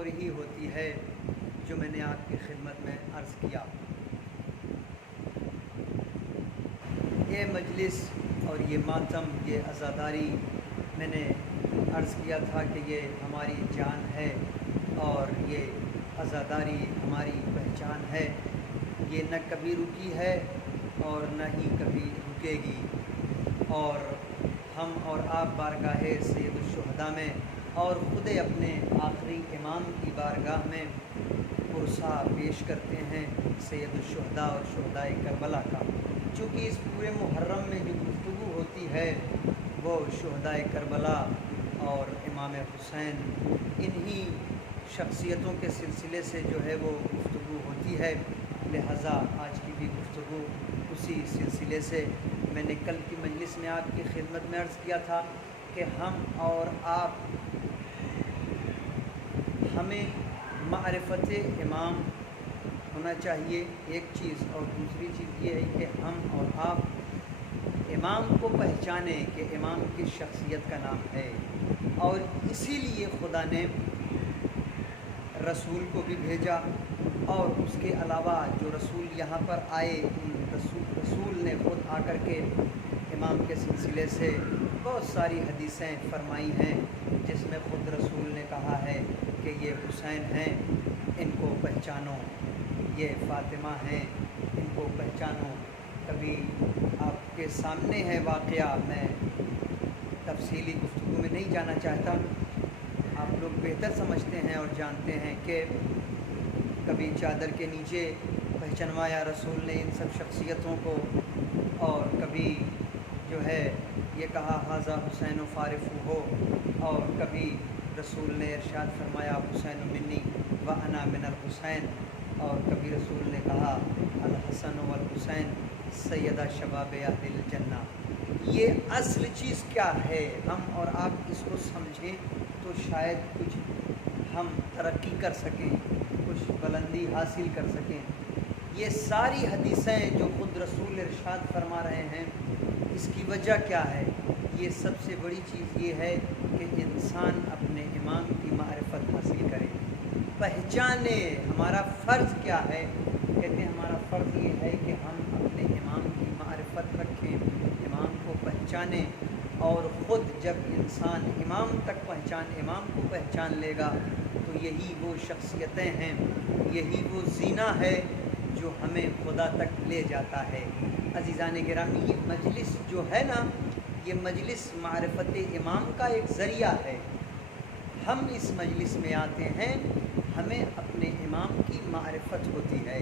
اور یہی ہوتی ہے جو میں نے آپ کی خدمت میں عرض کیا۔ یہ مجلس اور یہ ماتم، یہ عزاداری، میں نے عرض کیا تھا کہ یہ ہماری جان ہے اور یہ عزاداری ہماری پہچان ہے۔ یہ نہ کبھی رکی ہے اور نہ ہی کبھی رکے گی، اور ہم اور آپ بارگاہ سید الشہداء میں اور خود اپنے آخری امام کی بارگاہ میں پرسہ پیش کرتے ہیں سید الشہداء اور شہداء کربلا کا، چونکہ اس پورے محرم میں جو گفتگو ہوتی ہے وہ شہداء کربلا اور امام حسین، انہی شخصیتوں کے سلسلے سے جو ہے وہ گفتگو ہوتی ہے، لہٰذا آج کی بھی گفتگو اسی سلسلے سے۔ میں نے کل کی مجلس میں آپ کی خدمت میں عرض کیا تھا کہ ہم اور آپ، ہمیں معرفت امام ہونا چاہیے ایک چیز، اور دوسری چیز یہ ہے کہ ہم اور آپ امام کو پہچانیں کہ امام کی شخصیت کا نام ہے، اور اسی لیے خدا نے رسول کو بھی بھیجا، اور اس کے علاوہ جو رسول یہاں پر آئے، رسول نے خود آ کر کے امام کے سلسلے سے بہت ساری حدیثیں فرمائی ہیں، جس میں خود رسول نے کہا ہے کہ یہ حسین ہیں، ان کو پہچانو، یہ فاطمہ ہیں، ان کو پہچانو۔ کبھی آپ کے سامنے ہے واقعہ، میں تفصیلی گفتگو میں نہیں جانا چاہتا، آپ لوگ بہتر سمجھتے ہیں اور جانتے ہیں کہ کبھی چادر کے نیچے پہچنوایا رسول نے ان سب شخصیتوں کو، اور کبھی جو ہے یہ کہا ھذا حسین و فارف ہو، اور کبھی رسول نے ارشاد فرمایا حسین منی و انا من الحسین، اور کبھی رسول نے کہا الحسن والحسین سیدہ شباب اہل الجنہ۔ یہ اصل چیز کیا ہے، ہم اور آپ اس کو سمجھیں تو شاید کچھ ہم ترقی کر سکیں، کچھ بلندی حاصل کر سکیں۔ یہ ساری حدیثیں جو خود رسول ارشاد فرما رہے ہیں، اس کی وجہ کیا ہے؟ یہ سب سے بڑی چیز یہ ہے کہ انسان اپنے امام کی معرفت حاصل کرے، پہچانے۔ ہمارا فرض کیا ہے؟ کہتے ہیں ہمارا فرض یہ ہے کہ ہم اپنے امام کی معرفت رکھیں، امام کو پہچانیں، اور خود جب انسان امام کو پہچان لے گا تو یہی وہ شخصیتیں ہیں، یہی وہ زینہ ہے جو ہمیں خدا تک لے جاتا ہے۔ عزیزان گرامی، یہ مجلس جو ہے نا، یہ مجلس معرفت امام کا ایک ذریعہ ہے۔ ہم اس مجلس میں آتے ہیں، ہمیں اپنے امام کی معرفت ہوتی ہے،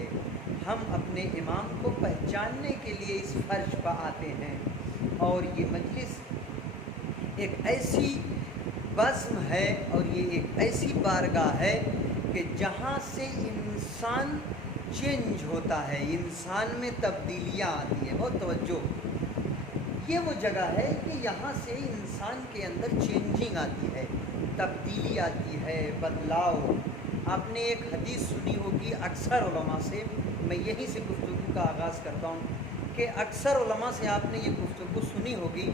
ہم اپنے امام کو پہچاننے کے لیے اس فرش پر آتے ہیں، اور یہ مجلس ایک ایسی بزم ہے اور یہ ایک ایسی بارگاہ ہے کہ جہاں سے انسان چینج ہوتا ہے، انسان میں تبدیلیاں آتی ہیں۔ بہت توجہ، یہ وہ جگہ ہے کہ یہاں سے انسان کے اندر چینجنگ آتی ہے، تبدیلی آتی ہے، بدلاؤ۔ آپ نے ایک حدیث سنی ہوگی اکثر علماء سے، میں یہیں سے گفتگو کا آغاز کرتا ہوں، کہ اکثر علماء سے آپ نے یہ گفتگو سنی ہوگی،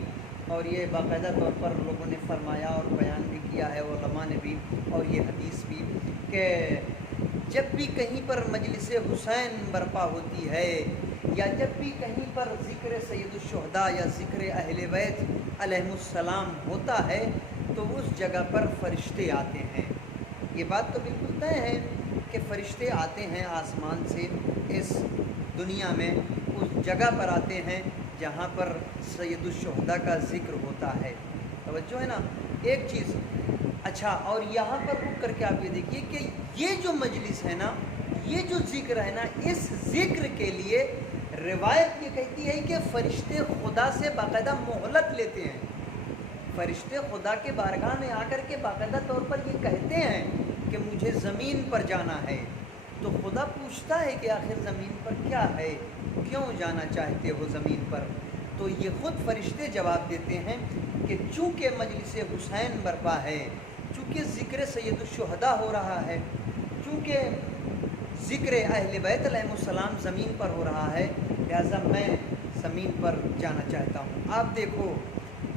اور یہ باقاعدہ طور پر لوگوں نے فرمایا اور بیان بھی کیا ہے علماء نے بھی، اور یہ حدیث بھی، کہ جب بھی کہیں پر مجلس حسین برپا ہوتی ہے، یا جب بھی کہیں پر ذکر سید الشہداء یا ذکر اہل بیت علیہم السلام ہوتا ہے، تو اس جگہ پر فرشتے آتے ہیں۔ یہ بات تو بالکل طے ہے کہ فرشتے آتے ہیں آسمان سے، اس دنیا میں اس جگہ پر آتے ہیں جہاں پر سید الشہداء کا ذکر ہوتا ہے۔ توجہ ہے نا ایک چیز۔ اچھا، اور یہاں پر رک کر کے آپ یہ دیکھیے کہ یہ جو مجلس ہے نا، یہ جو ذکر ہے نا، اس ذکر کے لیے روایت یہ کہتی ہے کہ فرشتے خدا سے باقاعدہ مہلت لیتے ہیں، فرشتے خدا کے بارگاہ میں آ کر کے باقاعدہ طور پر یہ کہتے ہیں کہ مجھے زمین پر جانا ہے، تو خدا پوچھتا ہے کہ آخر زمین پر کیا ہے، کیوں جانا چاہتے ہو زمین پر؟ تو یہ خود فرشتے جواب دیتے ہیں کہ چونکہ مجلس حسین برپا ہے، چونکہ ذکر سید الشہداء ہو رہا ہے، چونکہ ذکر اہل بیت علیہ السلام زمین پر ہو رہا ہے، لہذا میں زمین پر جانا چاہتا ہوں۔ آپ دیکھو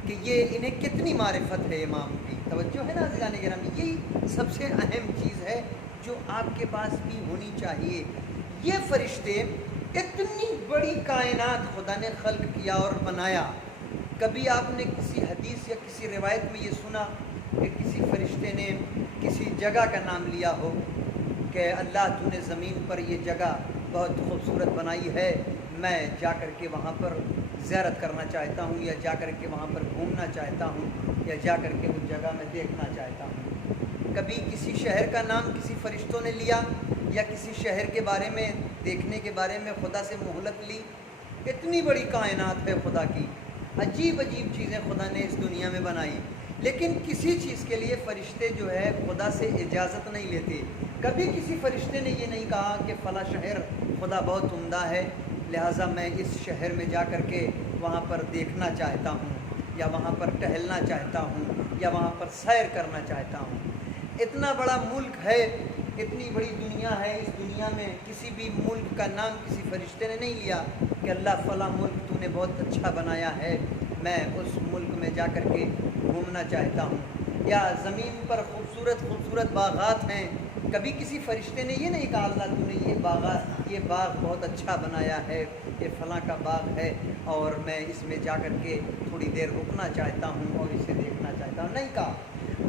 کہ یہ انہیں کتنی معرفت ہے امام کی۔ توجہ ہے نا عزیزان گرامی، یہی سب سے اہم چیز ہے جو آپ کے پاس بھی ہونی چاہیے۔ یہ فرشتے اتنی بڑی کائنات خدا نے خلق کیا اور بنایا۔ کبھی آپ نے کسی حدیث یا کسی روایت میں یہ سنا کہ کسی فرشتے نے کسی جگہ کا نام لیا ہو کہ اللہ تو نے زمین پر یہ جگہ بہت خوبصورت بنائی ہے، میں جا کر کے وہاں پر زیارت کرنا چاہتا ہوں، یا جا کر کے وہاں پر گھومنا چاہتا ہوں، یا جا کر کے اس جگہ میں دیکھنا چاہتا ہوں؟ کبھی کسی شہر کا نام کسی فرشتوں نے لیا یا کسی شہر کے بارے میں دیکھنے کے بارے میں خدا سے مہلت لی؟ اتنی بڑی کائنات ہے خدا کی، عجیب عجیب چیزیں خدا نے اس دنیا میں بنائی، لیکن کسی چیز کے لیے فرشتے جو ہے خدا سے اجازت نہیں لیتے۔ کبھی کسی فرشتے نے یہ نہیں کہا کہ فلاں شہر خدا بہت عمدہ ہے، لہٰذا میں اس شہر میں جا کر کے وہاں پر دیکھنا چاہتا ہوں، یا وہاں پر ٹہلنا چاہتا ہوں، یا وہاں پر سیر کرنا چاہتا ہوں۔ اتنا بڑا ملک ہے، اتنی بڑی دنیا ہے، اس دنیا میں کسی بھی ملک کا نام کسی فرشتے نے نہیں لیا کہ اللہ فلاں ملک تو نے بہت اچھا بنایا ہے، میں اس ملک میں جا کر کے گھومنا چاہتا ہوں۔ یا زمین پر خوبصورت خوبصورت باغات ہیں، کبھی کسی فرشتے نے یہ نہیں کہا اللہ تو نے یہ باغ بہت اچھا بنایا ہے، یہ فلاں کا باغ ہے اور میں اس میں جا کر کے تھوڑی دیر رکنا چاہتا ہوں اور اسے دیکھنا چاہتا ہوں، نہیں کہا۔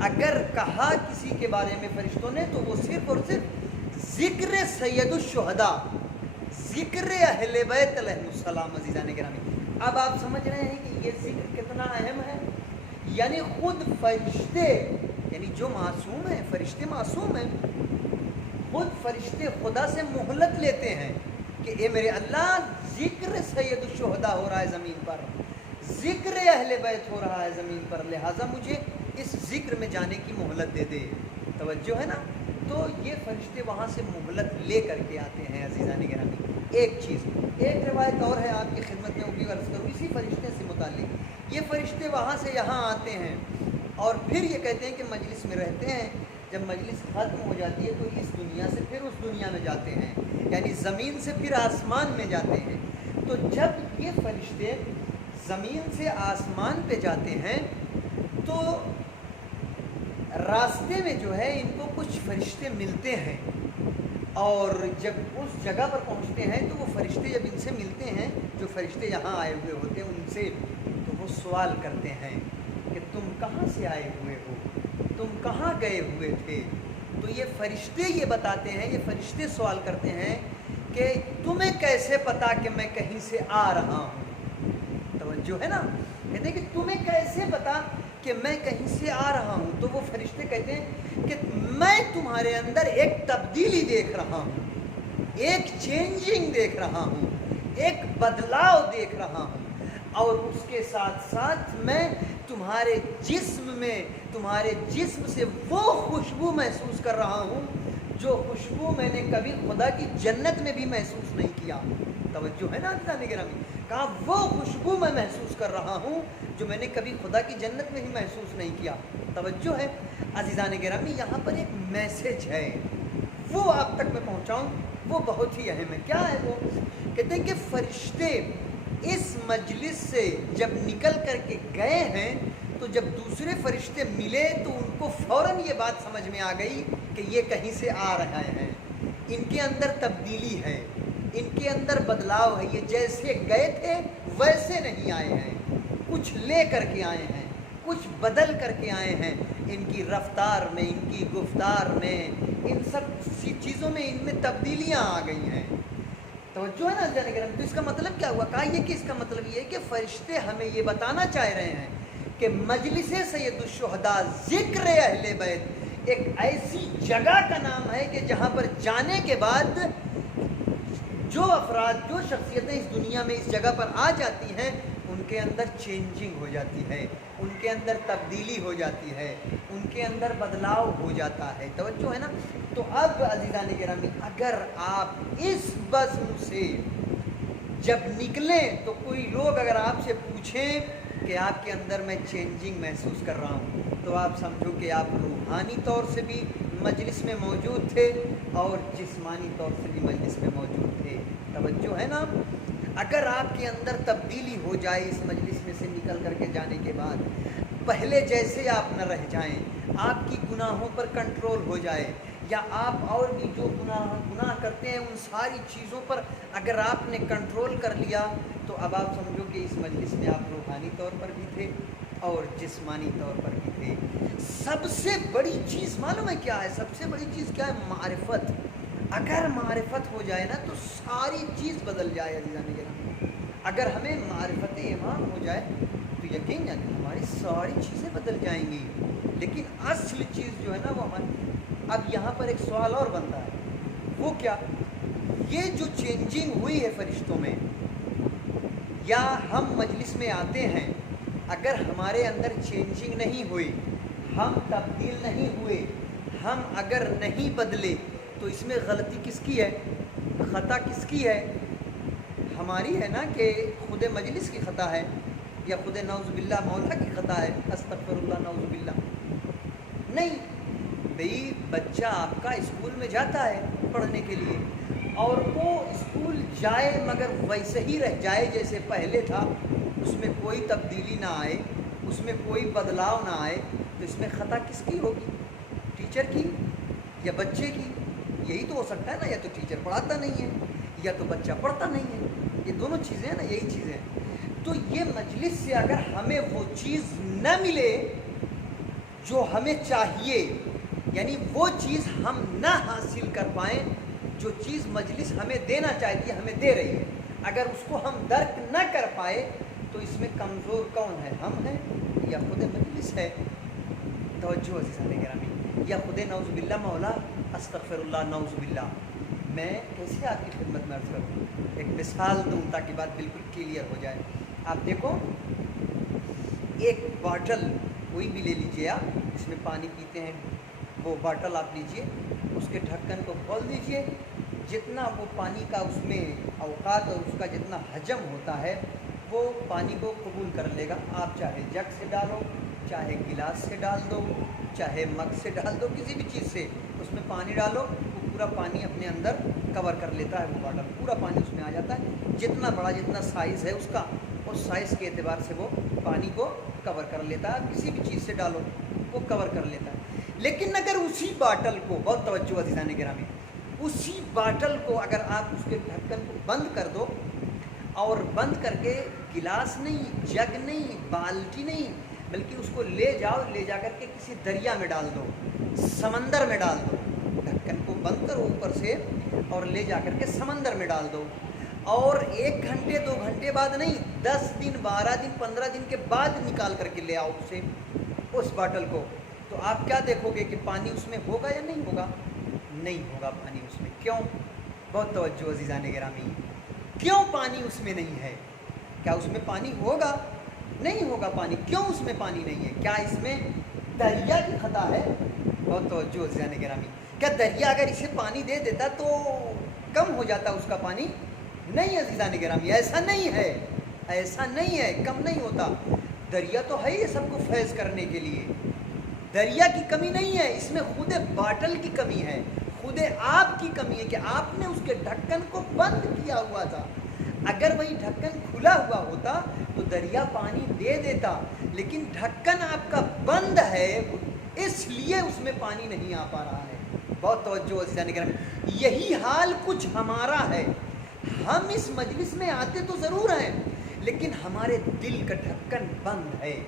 اگر کہا کسی کے بارے میں فرشتوں نے تو وہ صرف اور صرف ذکر سید الشہداء، ذکر اہل بیت علیہ السلام۔ عزیزان گرامی، اب آپ سمجھ رہے ہیں کہ یہ ذکر کتنا اہم ہے؟ یعنی خود فرشتے، یعنی جو معصوم ہیں، فرشتے معصوم ہیں، خود فرشتے خدا سے مہلت لیتے ہیں کہ اے میرے اللہ، ذکر سید الشہداء ہو رہا ہے زمین پر، ذکر اہل بیت ہو رہا ہے زمین پر، لہٰذا مجھے اس ذکر میں جانے کی مہلت دے دے۔ توجہ ہے نا؟ تو یہ فرشتے وہاں سے مہلت لے کر کے آتے ہیں۔ عزیزان گرامی، ایک چیز، ایک روایت اور ہے آپ کی خدمت میں، وہ بھی عرض کروں اسی فرشتے سے متعلق۔ یہ فرشتے وہاں سے یہاں آتے ہیں اور پھر یہ کہتے ہیں کہ مجلس میں رہتے ہیں، جب مجلس ختم ہو جاتی ہے تو اس دنیا سے پھر اس دنیا میں جاتے ہیں، یعنی زمین سے پھر آسمان میں جاتے ہیں۔ تو جب یہ فرشتے زمین سے آسمان پہ جاتے ہیں تو راستے میں جو ہے ان کو کچھ فرشتے ملتے ہیں، اور جب اس جگہ پر پہنچتے ہیں تو وہ فرشتے جب ان سے ملتے ہیں، جو فرشتے یہاں آئے ہوئے ہوتے ہیں ان سے، تو وہ سوال کرتے ہیں کہ تم کہاں سے آئے ہوئے ہو، تم کہاں گئے ہوئے تھے؟ تو یہ فرشتے یہ بتاتے ہیں، یہ فرشتے سوال کرتے ہیں کہ تمہیں کیسے پتا کہ میں کہیں سے آ رہا ہوں؟ توجہ ہے نا؟ کہتے ہیں کہ تمہیں کیسے پتا کہ میں کہیں سے آ رہا ہوں؟ تو وہ فرشتے کہتے ہیں کہ میں تمہارے اندر ایک تبدیلی دیکھ رہا ہوں، ایک چینجنگ دیکھ رہا ہوں، ایک بدلاؤ دیکھ رہا ہوں، اور اس کے ساتھ ساتھ میں تمہارے جسم سے وہ خوشبو محسوس کر رہا ہوں جو خوشبو میں نے کبھی خدا کی جنت میں بھی محسوس نہیں کیا۔ توجہ ہے نا عزیزان گرامی؟ کہا وہ خوشبو میں محسوس کر رہا ہوں جو میں نے کبھی خدا کی جنت میں بھی محسوس نہیں کیا۔ توجہ ہے عزیزان گرامی؟ یہاں پر ایک میسج ہے، وہ آپ تک میں پہنچاؤں، وہ بہت ہی اہم ہے۔ کیا ہے وہ؟ کہتے ہیں کہ فرشتے اس مجلس سے جب نکل کر کے گئے ہیں تو جب دوسرے فرشتے ملے تو ان کو فوراً یہ بات سمجھ میں آ گئی کہ یہ کہیں سے آ رہے ہیں، ان کے اندر تبدیلی ہے، ان کے اندر بدلاؤ ہے، یہ جیسے گئے تھے ویسے نہیں آئے ہیں، کچھ لے کر کے آئے ہیں، کچھ بدل کر کے آئے ہیں، ان کی رفتار میں، ان کی گفتار میں، ان سب چیزوں میں ان میں تبدیلیاں آ گئی ہیں۔ توجہ ہے نا جانے گرم؟ تو اس کا مطلب کیا ہوا؟ کہا یہ کہ اس کا مطلب یہ ہے کہ فرشتے ہمیں یہ بتانا چاہ رہے ہیں کہ مجلس سید الشہداء، ذکر اہل بیت، ایک ایسی جگہ کا نام ہے کہ جہاں پر جانے کے بعد جو افراد، جو شخصیتیں اس دنیا میں اس جگہ پر آ جاتی ہیں ان کے اندر چینجنگ ہو جاتی ہے، ان کے اندر تبدیلی ہو جاتی ہے، ان کے اندر بدلاؤ ہو جاتا ہے۔ توجہ ہے نا؟ تو اب عزیزان گرامی، اگر آپ اس بزم سے جب نکلیں تو کوئی لوگ اگر آپ سے پوچھیں کہ آپ کے اندر میں چینجنگ محسوس کر رہا ہوں، تو آپ سمجھو کہ آپ روحانی طور سے بھی مجلس میں موجود تھے اور جسمانی طور سے بھی مجلس میں موجود تھے۔ توجہ ہے نا؟ اگر آپ کے اندر تبدیلی ہو جائے اس مجلس میں سے نکل کر کے جانے کے بعد، پہلے جیسے آپ نہ رہ جائیں، آپ کی گناہوں پر کنٹرول ہو جائے، یا آپ اور بھی جو گناہ کرتے ہیں ان ساری چیزوں پر اگر آپ نے کنٹرول کر لیا تو اب آپ سمجھو کہ اس مجلس میں آپ روحانی طور پر بھی تھے اور جسمانی طور پر بھی تھے۔ سب سے بڑی چیز معلوم ہے کیا ہے؟ سب سے بڑی چیز کیا ہے؟ معرفت۔ اگر معرفت ہو جائے نا تو ساری چیز بدل جائے عزیزان گرامی۔ اگر ہمیں معرفت امام ہو جائے تو یقین جانے ہماری ساری چیزیں بدل جائیں گی۔ لیکن اصل چیز جو ہے نا وہ اب یہاں پر ایک سوال اور بنتا ہے، وہ کیا؟ یہ جو چینجنگ ہوئی ہے فرشتوں میں، یا ہم مجلس میں آتے ہیں، اگر ہمارے اندر چینجنگ نہیں ہوئی، ہم تبدیل نہیں ہوئے، ہم اگر نہیں بدلے تو اس میں غلطی کس کی ہے؟ خطا کس کی ہے؟ ہماری ہے نا کہ خود مجلس کی خطا ہے، یا خود نعوذ باللہ مولا کی خطا ہے؟ استغفر اللہ، نعوذ باللہ۔ نہیں بھئی، بچہ آپ کا اسکول میں جاتا ہے پڑھنے کے لیے، اور وہ اسکول جائے مگر ویسے ہی رہ جائے جیسے پہلے تھا، اس میں کوئی تبدیلی نہ آئے، اس میں کوئی بدلاؤ نہ آئے، تو اس میں خطا کس کی ہوگی؟ ٹیچر کی یا بچے کی؟ یہی تو ہو سکتا ہے نا، یا تو ٹیچر پڑھاتا نہیں ہے یا تو بچہ پڑھتا نہیں ہے، یہ دونوں چیزیں ہیں نا، یہی چیزیں ہیں۔ تو یہ مجلس سے اگر ہمیں وہ چیز نہ ملے جو ہمیں چاہیے، یعنی وہ چیز ہم نہ حاصل کر پائیں جو چیز مجلس ہمیں دینا چاہتی ہے، ہمیں دے رہی ہے، اگر اس کو ہم درک نہ کر پائے تو اس میں کمزور کون ہے؟ ہم ہیں یا خود مجلس ہے؟ توجہ عزیزان گرامی، یا خود نعوذ باللہ مولا، استغفر اللہ، نعوذ باللہ۔ میں کیسے آپ کی خدمت میں عرض کروں؟ ایک مثال دوں تاکہ بات بالکل کلیئر ہو جائے۔ آپ دیکھو، ایک باٹل کوئی بھی لے لیجئے آپ، جس میں پانی پیتے ہیں، وہ باٹل آپ لیجئے، اس کے ڈھکن کو کھول دیجئے، جتنا وہ پانی کا اس میں اوقات اور اس کا جتنا حجم ہوتا ہے وہ پانی کو قبول کر لے گا۔ آپ چاہے جگ سے ڈالو، چاہے گلاس سے ڈال دو، چاہے مگ سے ڈال دو، کسی بھی چیز سے اس میں پانی ڈالو، وہ پورا پانی اپنے اندر کور کر لیتا ہے، وہ باٹل پورا پانی اس میں آ جاتا ہے، جتنا بڑا جتنا سائز ہے اس کا، اس سائز کے اعتبار سے وہ پانی کو کور کر لیتا ہے، کسی بھی چیز سے ڈالو وہ کور کر لیتا ہے۔ لیکن اگر اسی باٹل کو، بہت توجہ عزیزان گرامی، اسی باٹل کو اگر آپ اس کے ڈھکن کو بند کر دو، اور بند کر کے گلاس نہیں، جگ نہیں، بالٹی نہیں، بلکہ اس کو لے جاؤ، لے جا کر کے کسی دریا میں ڈال دو، سمندر میں ڈال دو، ڈھکن کو بند کرو اوپر سے اور لے جا کر کے سمندر میں ڈال دو، اور 1 گھنٹے 2 گھنٹے بعد نہیں، 10 دن 12 دن 15 دن کے بعد نکال کر کے لے آؤ اسے، اس باٹل کو، تو آپ کیا دیکھو گے کہ پانی اس میں ہوگا یا نہیں ہوگا؟ نہیں ہوگا پانی اس میں۔ کیوں؟ بہت توجہ عزیزان گرامی، کیوں پانی اس میں نہیں ہے؟ کیا اس میں پانی ہوگا؟ نہیں ہوگا پانی۔ کیوں اس میں پانی نہیں ہے؟ کیا اس میں دریا کی خطا ہے؟ بہت توجہ عزیزان گرامی، کیا دریا اگر اسے پانی دے دیتا تو کم ہو جاتا اس کا پانی؟ نہیں عزیزان گرامی، ایسا نہیں ہے، ایسا نہیں ہے، کم نہیں ہوتا۔ دریا تو ہے یہ سب کو فیض کرنے کے لیے، دریا کی کمی نہیں ہے، اس میں خود باٹل کی کمی ہے، خود آپ کی کمی ہے کہ آپ نے اس کے ڈھکن کو بند کیا ہوا تھا۔ اگر وہی ڈھکن کھلا ہوا ہوتا تو دریا پانی دے دیتا، لیکن ڈھکن آپ کا بند ہے، اس لیے اس میں پانی نہیں آ پا رہا ہے۔ بہت توجہ عزیزان گرامی، یہی حال کچھ ہمارا ہے۔ ہم اس مجلس میں آتے تو ضرور ہیں، لیکن ہمارے دل کا ڈھکن بند ہے،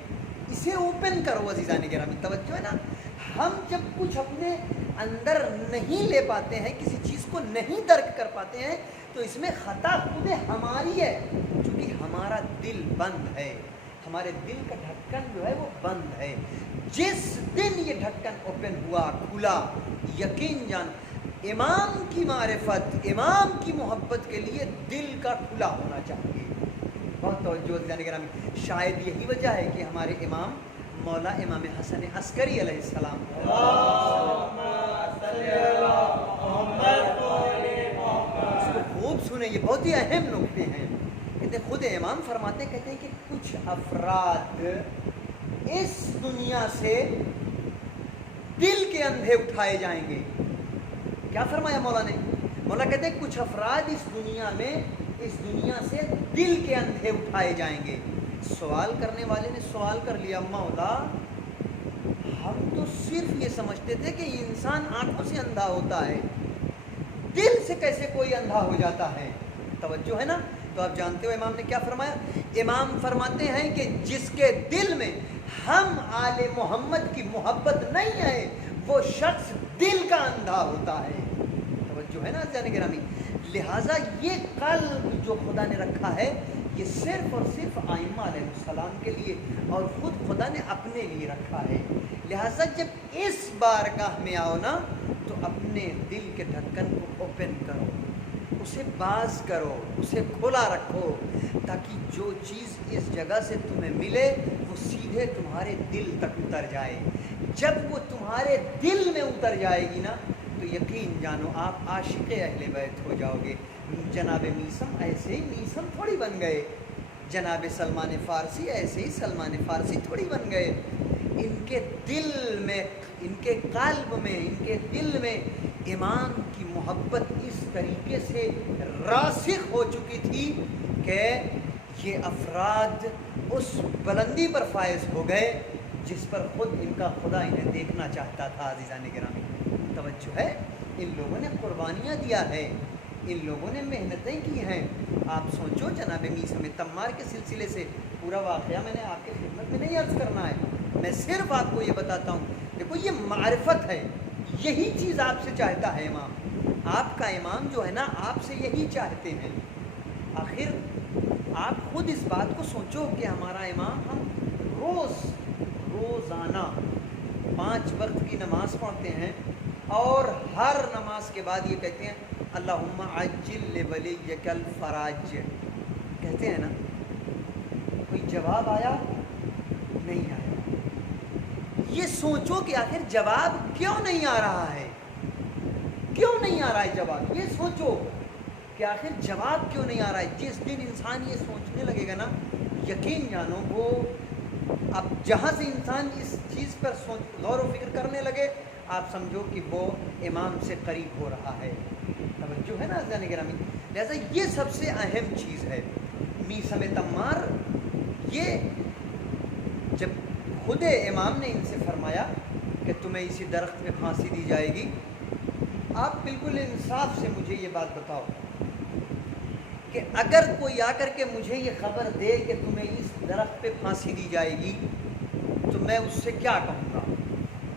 اسے اوپن کرو عزیزان گرامی، توجہ ہے نا۔ ہم جب کچھ اپنے اندر نہیں لے پاتے ہیں، کسی چیز کو نہیں درک کر پاتے ہیں، تو اس میں خطا خود ہماری ہے، کیونکہ ہمارا دل بند ہے، ہمارے دل کا ڈھکن جو ہے وہ بند ہے۔ جس دن یہ ڈھکن اوپن ہوا، کھلا، یقین جان، امام کی معرفت، امام کی محبت کے لیے دل کا کھلا ہونا چاہیے۔ بہت توجہ عزیزان گرامی، شاید یہی وجہ ہے کہ ہمارے امام مولا امام حسن عسکری علیہ السلام، اس کو خوب سنیں، یہ بہت ہی اہم نکتے ہیں۔ کہتے ہیں، خود امام فرماتے کہتے ہیں کہ کچھ افراد اس دنیا سے دل کے اندھے اٹھائے جائیں گے۔ کیا فرمایا مولا نے؟ مولا کہتے ہیں کچھ افراد اس دنیا سے دل کے اندھے اٹھائے جائیں گے۔ سوال کرنے والے نے سوال کر لیا، مولا ہم تو صرف یہ سمجھتے تھے کہ انسان آنکھوں سے اندھا ہوتا ہے، دل سے کیسے کوئی اندھا ہو جاتا ہے؟ توجہ ہے نا؟ تو آپ جانتے ہو امام نے کیا فرمایا؟ امام فرماتے ہیں کہ جس کے دل میں ہم آل محمد کی محبت نہیں ہے وہ شخص دل کا اندھا ہوتا ہے۔ توجہ ہے نا عزیزان گرامی؟ لہٰذا یہ قلب جو خدا نے رکھا ہے یہ صرف اور صرف ائمہ علیہ السلام کے لیے اور خود خدا نے اپنے لیے رکھا ہے۔ لہٰذا جب اس بارگاہ میں آؤ نا تو اپنے دل کے ڈھکن کو اوپن کرو، اسے باز کرو، اسے کھلا رکھو، تاکہ جو چیز اس جگہ سے تمہیں ملے وہ سیدھے تمہارے دل تک اتر جائے۔ جب وہ تمہارے دل میں اتر جائے گی نا تو یقین جانو آپ عاشق اہل بیت ہو جاؤ گے۔ جناب میثم ایسے ہی میثم تھوڑی بن گئے، جناب سلمان فارسی ایسے ہی سلمان فارسی تھوڑی بن گئے۔ ان کے دل میں، ان کے قلب میں، ان کے دل میں امام کی محبت اس طریقے سے راسخ ہو چکی تھی کہ یہ افراد اس بلندی پر فائز ہو گئے جس پر خود ان کا خدا انہیں دیکھنا چاہتا تھا۔ عزیزان گرامی توجہ ہے، ان لوگوں نے قربانیاں دیا ہے، ان لوگوں نے محنتیں کی ہیں۔ آپ سوچو جناب میثم تمار کے سلسلے سے پورا واقعہ میں نے آپ کے خدمت میں نہیں عرض کرنا ہے، میں صرف آپ کو یہ بتاتا ہوں۔ دیکھو یہ معرفت ہے، یہی چیز آپ سے چاہتا ہے امام، آپ کا امام جو ہے نا آپ سے یہی چاہتے ہیں۔ آخر آپ خود اس بات کو سوچو کہ ہمارا امام، ہم روزانہ 5 وقت کی نماز پڑھتے ہیں اور ہر نماز کے بعد یہ کہتے ہیں اللہم عجل لولیک الفرج، کہتے ہیں نا؟ کوئی جواب آیا؟ نہیں آیا۔ یہ سوچو کہ آخر جواب کیوں نہیں آ رہا ہے، کیوں نہیں آ رہا ہے جواب؟ یہ سوچو کہ آخر جواب کیوں نہیں آ رہا ہے۔ جس دن انسان یہ سوچنے لگے گا نا یقین جانو وہ، اب جہاں سے انسان اس چیز پر غور و فکر کرنے لگے آپ سمجھو کہ وہ امام سے قریب ہو رہا ہے۔ توجہ ہے نا عزیزان گرامی؟ لہذا یہ سب سے اہم چیز ہے۔ میثم تمار یہ جب خود امام نے ان سے فرمایا کہ تمہیں اسی درخت پہ پھانسی دی جائے گی، آپ بالکل انصاف سے مجھے یہ بات بتاؤ کہ اگر کوئی آ کر کے مجھے یہ خبر دے کہ تمہیں اس درخت پہ پھانسی دی جائے گی تو میں اس سے کیا کہوں گا؟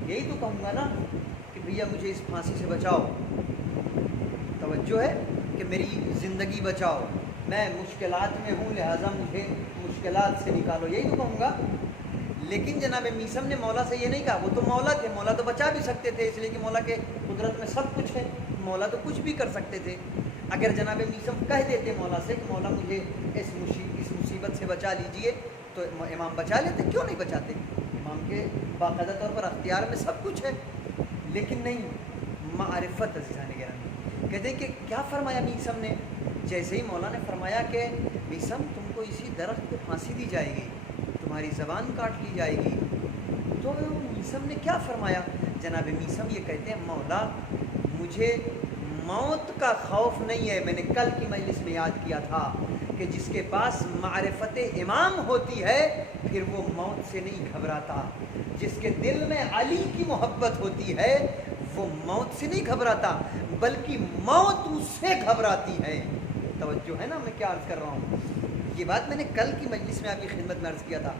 یہی تو کہوں گا نا کہ بھیا مجھے اس پھانسی سے بچاؤ، توجہ ہے کہ میری زندگی بچاؤ، میں مشکلات میں ہوں لہٰذا مجھے مشکلات سے نکالو، یہی تو کہوں گا۔ لیکن جناب میثم نے مولا سے یہ نہیں کہا، وہ تو مولا تھے، مولا تو بچا بھی سکتے تھے اس لیے کہ مولا کے قدرت میں سب کچھ ہے، مولا تو کچھ بھی کر سکتے تھے۔ اگر جناب میثم کہہ دیتے مولا سے کہ مولا مجھے اس مصیبت سے بچا لیجئے تو امام بچا لیتے، کیوں نہیں بچاتے؟ امام کے باقاعدہ طور پر اختیار میں سب کچھ ہے، لیکن نہیں، معرفت عزیزان گرامی۔ کہتے ہیں کہ کیا فرمایا میثم نے؟ جیسے ہی مولا نے فرمایا کہ میثم تم کو اسی درخت پہ پھانسی دی جائے گی، تمہاری زبان کاٹ لی جائے گی، تو میثم نے کیا فرمایا؟ جناب میثم یہ کہتے ہیں مولا مجھے موت کا خوف نہیں ہے۔ میں نے کل کی مجلس میں یاد کیا تھا کہ جس کے پاس معرفت امام ہوتی ہے پھر وہ موت سے نہیں گھبراتا، جس کے دل میں علی کی محبت ہوتی ہے وہ موت سے نہیں گھبراتا بلکہ موت اس سے گھبراتی ہے۔ توجہ ہے نا میں کیا عرض کر رہا ہوں؟ یہ بات میں نے کل کی مجلس میں آپ کی خدمت میں عرض کیا تھا۔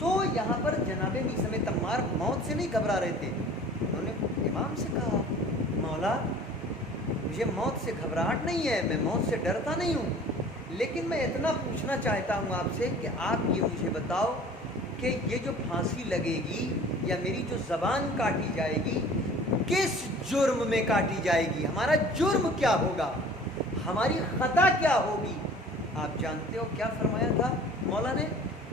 تو یہاں پر جناب میثم تمار موت سے نہیں گھبرا رہے تھے، انہوں نے امام سے کہا مولا مجھے موت سے گھبراہٹ نہیں ہے، میں موت سے ڈرتا نہیں ہوں، لیکن میں اتنا پوچھنا چاہتا ہوں آپ سے کہ آپ یہ مجھے بتاؤ کہ یہ جو پھانسی لگے گی یا میری جو زبان کاٹی جائے گی کس جرم میں کاٹی جائے گی؟ ہمارا جرم کیا ہوگا؟ ہماری خطا کیا ہوگی؟ آپ جانتے ہو کیا فرمایا تھا مولا نے؟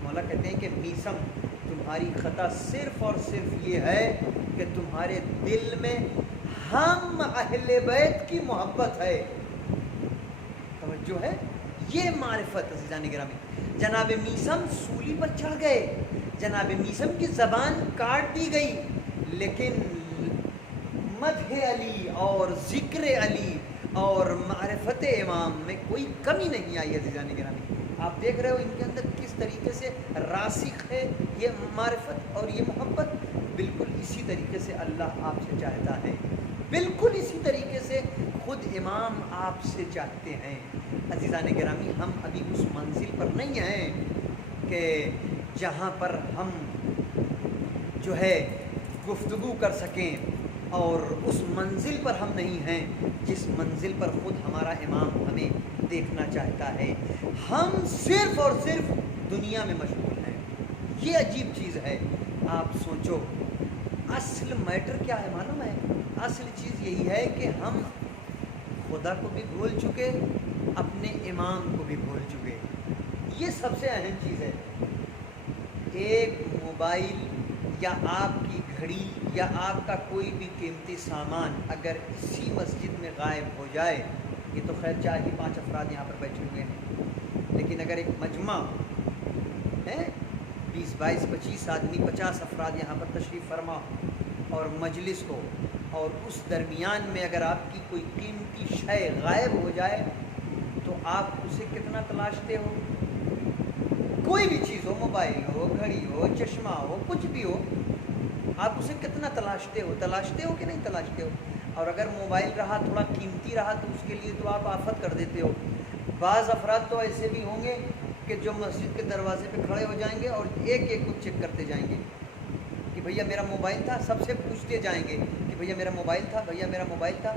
مولا کہتے ہیں کہ میثم تمہاری خطا صرف اور صرف یہ ہے کہ تمہارے دل میں ہم اہل بیت کی محبت ہے۔ توجہ ہے، یہ معرفت عزیزان گرامی۔ جناب میثم سولی پر چڑھ گئے، جناب میثم کی زبان کاٹ دی گئی، لیکن مدح علی اور ذکر علی اور معرفت امام میں کوئی کمی نہیں آئی عزیزان گرامی۔ آپ دیکھ رہے ہو ان کے اندر کس طریقے سے راسخ ہے یہ معرفت اور یہ محبت۔ بالکل اسی طریقے سے اللہ آپ سے چاہتا ہے، بالکل اسی طریقے سے خود امام آپ سے چاہتے ہیں۔ عزیزان گرامی، ہم ابھی اس منزل پر نہیں ہیں کہ جہاں پر ہم جو ہے گفتگو کر سکیں، اور اس منزل پر ہم نہیں ہیں جس منزل پر خود ہمارا امام ہمیں دیکھنا چاہتا ہے۔ ہم صرف اور صرف دنیا میں مشغول ہیں۔ یہ عجیب چیز ہے، آپ سوچو، اصل میٹر کیا ہے معلوم ہے؟ اصل چیز یہی ہے کہ ہم خدا کو بھی بھول چکے، اپنے امام کو بھی بھول چکے۔ یہ سب سے اہم چیز ہے۔ ایک موبائل یا آپ کی گھڑی یا آپ کا کوئی بھی قیمتی سامان اگر اسی مسجد میں غائب ہو جائے، یہ تو خیر 4 ہی 5 افراد یہاں پر بیٹھے ہوئے ہیں، لیکن اگر ایک مجمع ہے 20 22 25 آدمی 50 افراد یہاں پر تشریف فرما اور مجلس ہو، اور اس درمیان میں اگر آپ کی کوئی قیمتی شے غائب ہو جائے تو آپ اسے کتنا تلاشتے ہو؟ کوئی بھی چیز ہو، موبائل ہو، گھڑی ہو، چشمہ ہو، کچھ بھی ہو، آپ اسے کتنا تلاشتے ہو؟ تلاشتے ہو کہ نہیں تلاشتے ہو؟ اور اگر موبائل رہا تھوڑا قیمتی رہا تو اس کے لیے تو آپ آفت کر دیتے ہو۔ بعض افراد تو ایسے بھی ہوں گے کہ جو مسجد کے دروازے پہ کھڑے ہو جائیں گے اور ایک ایک کو چیک کرتے جائیں گے کہ بھیا میرا موبائل تھا، سب سے پوچھتے جائیں گے کہ بھیا میرا موبائل تھا، بھیا میرا موبائل تھا۔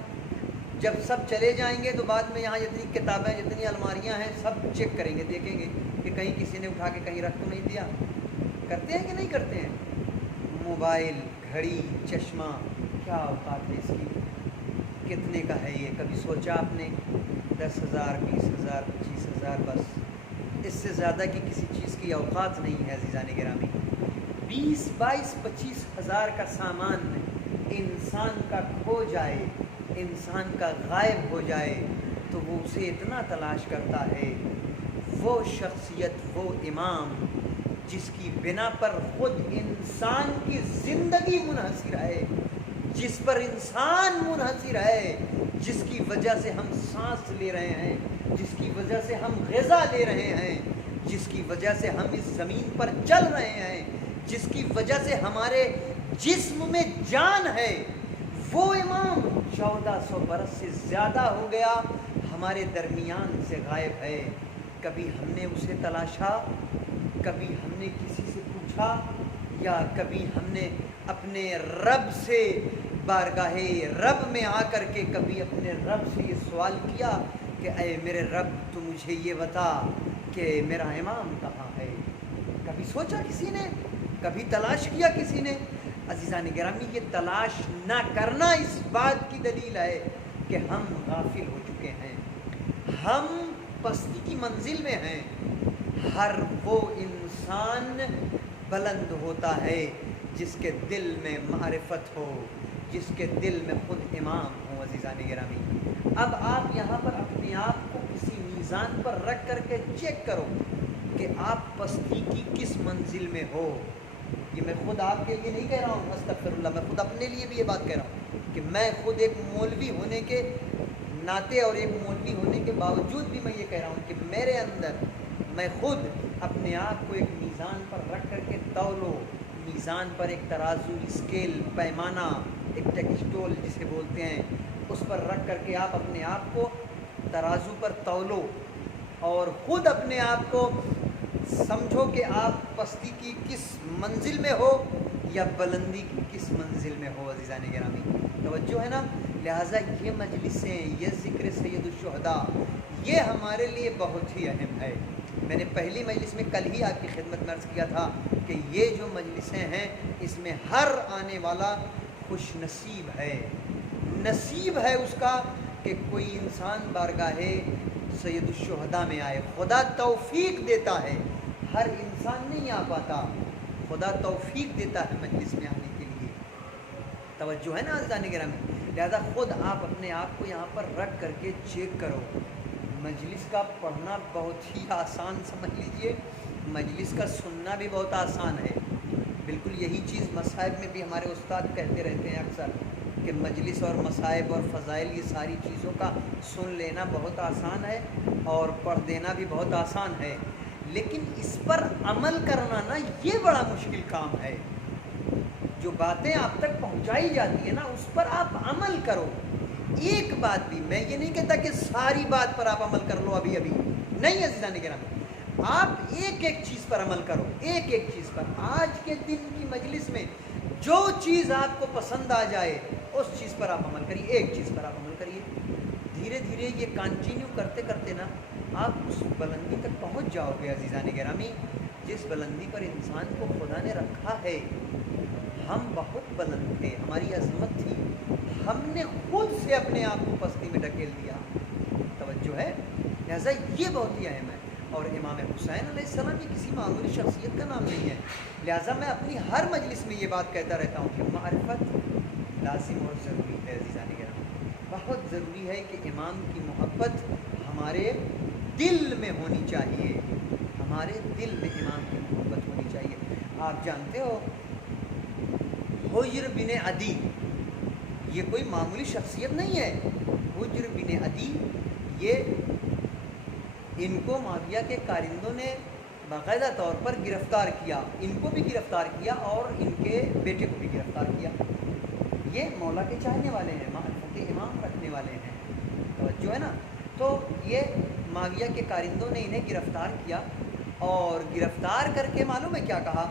جب سب چلے جائیں گے تو بعد میں یہاں جتنی کتابیں، جتنی الماریاں ہیں، سب چیک کریں گے، دیکھیں گے کہ کہیں کسی نے اٹھا کے کہیں رکھ تو نہیں دیا۔ کرتے ہیں کہ نہیں کرتے ہیں؟ موبائل، گھڑی، چشمہ، کیا اوقات ہے اس کی؟ کتنے کا ہے یہ؟ کبھی سوچا آپ نے؟ 10,000 20,000 25,000، بس اس سے زیادہ کی کسی چیز کی اوقات نہیں ہے عزیزان گرامی۔ 20 22 25 ہزار کا سامان انسان کا کھو جائے، انسان کا غائب ہو جائے تو وہ اسے اتنا تلاش کرتا ہے۔ وہ شخصیت، وہ امام جس کی بنا پر خود انسان کی زندگی منحصر ہے، جس پر انسان منحصر ہے، جس کی وجہ سے ہم سانس لے رہے ہیں، جس کی وجہ سے ہم غذا لے رہے ہیں، جس کی وجہ سے ہم اس زمین پر چل رہے ہیں، جس کی وجہ سے ہمارے جسم میں جان ہے، وہ امام 1400 برس سے زیادہ ہو گیا ہمارے درمیان سے غائب ہے۔ کبھی ہم نے اسے تلاشا؟ کبھی ہم نے کسی سے پوچھا؟ یا کبھی ہم نے اپنے رب سے، بارگاہ رب میں آ کر کے کبھی اپنے رب سے یہ سوال کیا کہ اے میرے رب تو مجھے یہ بتا کہ میرا امام کہاں ہے؟ کبھی سوچا کسی نے؟ کبھی تلاش کیا کسی نے؟ عزیزان گرامی، یہ تلاش نہ کرنا اس بات کی دلیل ہے کہ ہم غافل ہو چکے ہیں، ہم پستی کی منزل میں ہیں۔ ہر وہ انسان بلند ہوتا ہے جس کے دل میں معرفت ہو، جس کے دل میں خود امام ہو۔ عزیزان گرامی، اب آپ یہاں پر اپنے آپ کو کسی میزان پر رکھ کر کے چیک کرو کہ آپ پستی کی کس منزل میں ہو۔ یہ میں خود آپ کے لیے نہیں کہہ رہا ہوں، استغفر اللہ، میں خود اپنے لیے بھی یہ بات کہہ رہا ہوں کہ میں خود ایک مولوی ہونے کے ناطے اور ایک مولوی ہونے کے باوجود بھی میں یہ کہہ رہا ہوں کہ میرے اندر میں خود اپنے آپ کو ایک میزان پر رکھ کر کے تولو، میزان پر ایک ترازو، اسکیل، پیمانہ، ایک ٹیکسٹول جسے بولتے ہیں، اس پر رکھ کر کے آپ اپنے آپ کو ترازو پر تولو اور خود اپنے آپ کو سمجھو کہ آپ پستی کی کس منزل میں ہو یا بلندی کی کس منزل میں ہو۔ عزیزان گرامی، توجہ ہے نا؟ لہٰذا یہ مجلسیں، یہ ذکر سید الشہداء، یہ ہمارے لیے بہت ہی اہم ہے۔ میں نے پہلی مجلس میں کل ہی آپ کی خدمت میں عرض کیا تھا کہ یہ جو مجلسیں ہیں اس میں ہر آنے والا خوش نصیب ہے، نصیب ہے اس کا کہ کوئی انسان بارگاہ سید الشہداء میں آئے۔ خدا توفیق دیتا ہے، ہر انسان نہیں آ پاتا، خدا توفیق دیتا ہے مجلس میں آنے کے لیے۔ توجہ ہے نا عزیزان گرامی؟ لہذا خود آپ اپنے آپ کو یہاں پر رکھ کر کے چیک کرو۔ مجلس کا پڑھنا بہت ہی آسان سمجھ لیجئے، مجلس کا سننا بھی بہت آسان ہے۔ بالکل یہی چیز مصائب میں بھی ہمارے استاد کہتے رہتے ہیں اکثر کہ مجلس اور مصائب اور فضائل، یہ ساری چیزوں کا سن لینا بہت آسان ہے اور پڑھ دینا بھی بہت آسان ہے، لیکن اس پر عمل کرنا نا یہ بڑا مشکل کام ہے۔ جو باتیں آپ تک پہنچائی جاتی ہیں نا اس پر آپ عمل کرو. ایک بات بھی, میں یہ نہیں کہتا کہ ساری بات پر آپ عمل کر لو ابھی نہیں عزیزان گرامی, آپ ایک ایک چیز پر عمل کرو, ایک ایک چیز پر. آج کے دن کی مجلس میں جو چیز آپ کو پسند آ جائے اس چیز پر آپ عمل کریے, ایک چیز پر آپ عمل کریے. دھیرے دھیرے یہ کنٹینیو کرتے کرتے نا آپ اس بلندی تک پہنچ جاؤ گے عزیزان گرامی, جس بلندی پر انسان کو خدا نے رکھا ہے. ہم بہت بلند تھے, ہماری عظمت تھی, ہم نے خود سے اپنے آپ کو پستی میں ڈھکیل دیا. توجہ ہے, لہٰذا یہ بہت ہی اہم ہے. اور امام حسین علیہ السلام یہ کسی معمولی شخصیت کا نام نہیں ہے. لہٰذا میں اپنی ہر مجلس میں یہ بات کہتا رہتا ہوں کہ معرفت لازم اور ضروری ہے عزیزان گرامی. بہت ضروری ہے کہ امام کی محبت ہمارے دل میں ہونی چاہیے, ہمارے دل میں امام کی محبت ہونی چاہیے. آپ جانتے ہو حجر بن عدی یہ کوئی معمولی شخصیت نہیں ہے. حجر بن عدی یہ ان کو معاویہ کے کارندوں نے باقاعدہ طور پر گرفتار کیا, ان کو بھی گرفتار کیا اور ان کے بیٹے کو بھی گرفتار کیا. یہ مولا کے چاہنے والے ہیں, معرفت امام رکھنے والے ہیں, توجہ ہے نا. تو یہ معاویہ کے کارندوں نے انہیں گرفتار کیا اور گرفتار کر کے معلوم ہے کیا کہا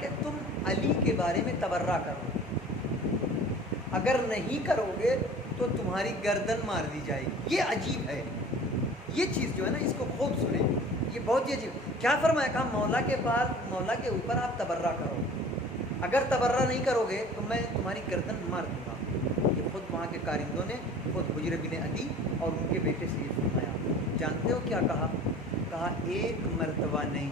کہ تم علی کے بارے میں تبرہ کرو, اگر نہیں کرو گے تو تمہاری گردن مار دی جائے گی. یہ عجیب ہے, یہ چیز جو ہے نا اس کو خوب سنیں, یہ بہت ہی عجیب. کیا فرمایا, کہا مولا کے پاس, مولا کے اوپر آپ تبرہ کرو, اگر تبرہ نہیں کرو گے تو میں تمہاری گردن مار دوں گا. یہ خود وہاں کے کارندوں نے خود حجر بن عدی اور ان کے بیٹے سے یہ فرمایا. جانتے ہو کیا کہا, کہا ایک مرتبہ نہیں,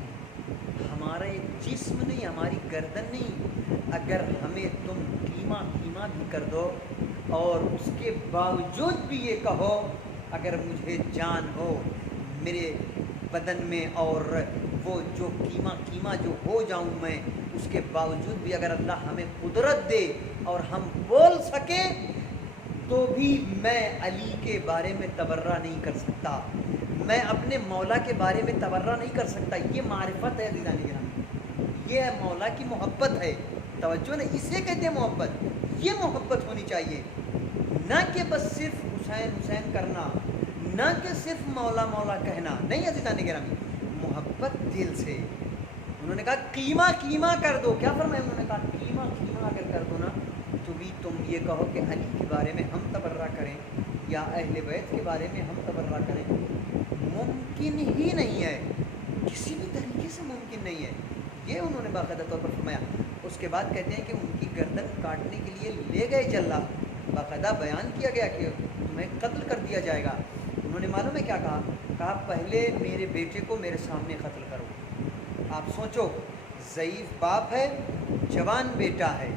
ہمارا ایک جسم نہیں, ہماری گردن نہیں, اگر ہمیں تم قیمہ بھی کر دو اور اس کے باوجود بھی یہ کہو اگر مجھے جان ہو میرے بدن میں اور وہ جو قیمہ جو ہو جاؤں میں, اس کے باوجود بھی اگر اللہ ہمیں قدرت دے اور ہم بول سکیں تو بھی میں علی کے بارے میں تبرہ نہیں کر سکتا, میں اپنے مولا کے بارے میں تبرہ نہیں کر سکتا. یہ معرفت ہے عزیزان گرامی, یہ مولا کی محبت ہے. توجہ نہیں, اسے کہتے ہیں محبت. یہ محبت ہونی چاہیے, نہ کہ بس صرف حسین حسین کرنا, نہ کہ صرف مولا مولا کہنا, نہیں عزیزان گرامی, محبت دل سے. انہوں نے کہا قیمہ کر دو. کیا فرمایا انہوں نے, کہا قیمہ اگر کر دو نا تو بھی تم یہ کہو کہ علی کے بارے میں ہم تبرہ کریں یا اہل بیت کے بارے میں ہم تبرہ کریں, ممکن ہی نہیں ہے, کسی بھی طریقے سے ممکن نہیں ہے. یہ انہوں نے باقاعدہ طور پر فرمایا. اس کے بعد کہتے ہیں کہ ان کی گردن کاٹنے کے لیے لے گئے جلہ, باقاعدہ بیان کیا گیا کہ تمہیں قتل کر دیا جائے گا. انہوں نے معلوم ہے کیا کہا, کہا پہلے میرے بیٹے کو میرے سامنے قتل کرو. آپ سوچو, ضعیف باپ ہے, جوان بیٹا ہے,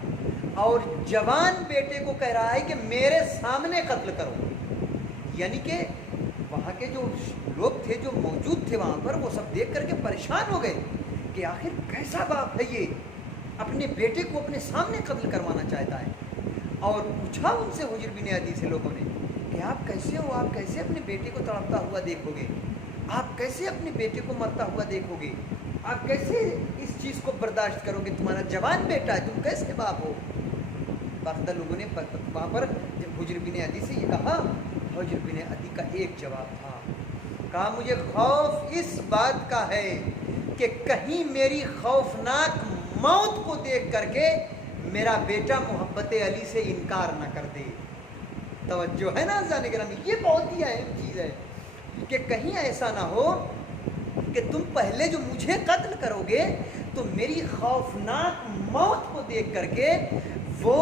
اور جوان بیٹے کو کہہ رہا ہے کہ میرے سامنے قتل کرو. یعنی کہ وہاں کے جو لوگ تھے, جو موجود تھے وہاں پر, وہ سب دیکھ کر کے پریشان ہو گئے کہ آخر کیسا باپ ہے یہ, اپنے بیٹے کو اپنے سامنے قتل کروانا چاہتا ہے. اور پوچھا ان سے حجر بن عدی سے لوگوں نے کہ آپ کیسے ہو, آپ کیسے اپنے بیٹے کو تڑپتا ہوا دیکھو گے, آپ کیسے اپنے بیٹے کو مرتا ہوا دیکھو گے, آپ کیسے اس چیز کو برداشت کرو گے, تمہارا جوان بیٹا ہے, تم کیسے باپ ہو. باقاعدہ لوگوں نے وہاں پر جب حجر بن عدی سے یہ کہا, حجر بن عدی کا ایک جواب تھا, کہا مجھے خوف اس بات کا ہے کہ کہیں میری خوفناک موت کو دیکھ کر کے میرا بیٹا محبت علی سے انکار نہ کر دے. توجہ ہے نا عزیزان گرامی, یہ بہت ہی اہم چیز ہے کہ کہیں ایسا نہ ہو کہ تم پہلے جو مجھے قتل کرو گے تو میری خوفناک موت کو دیکھ کر کے وہ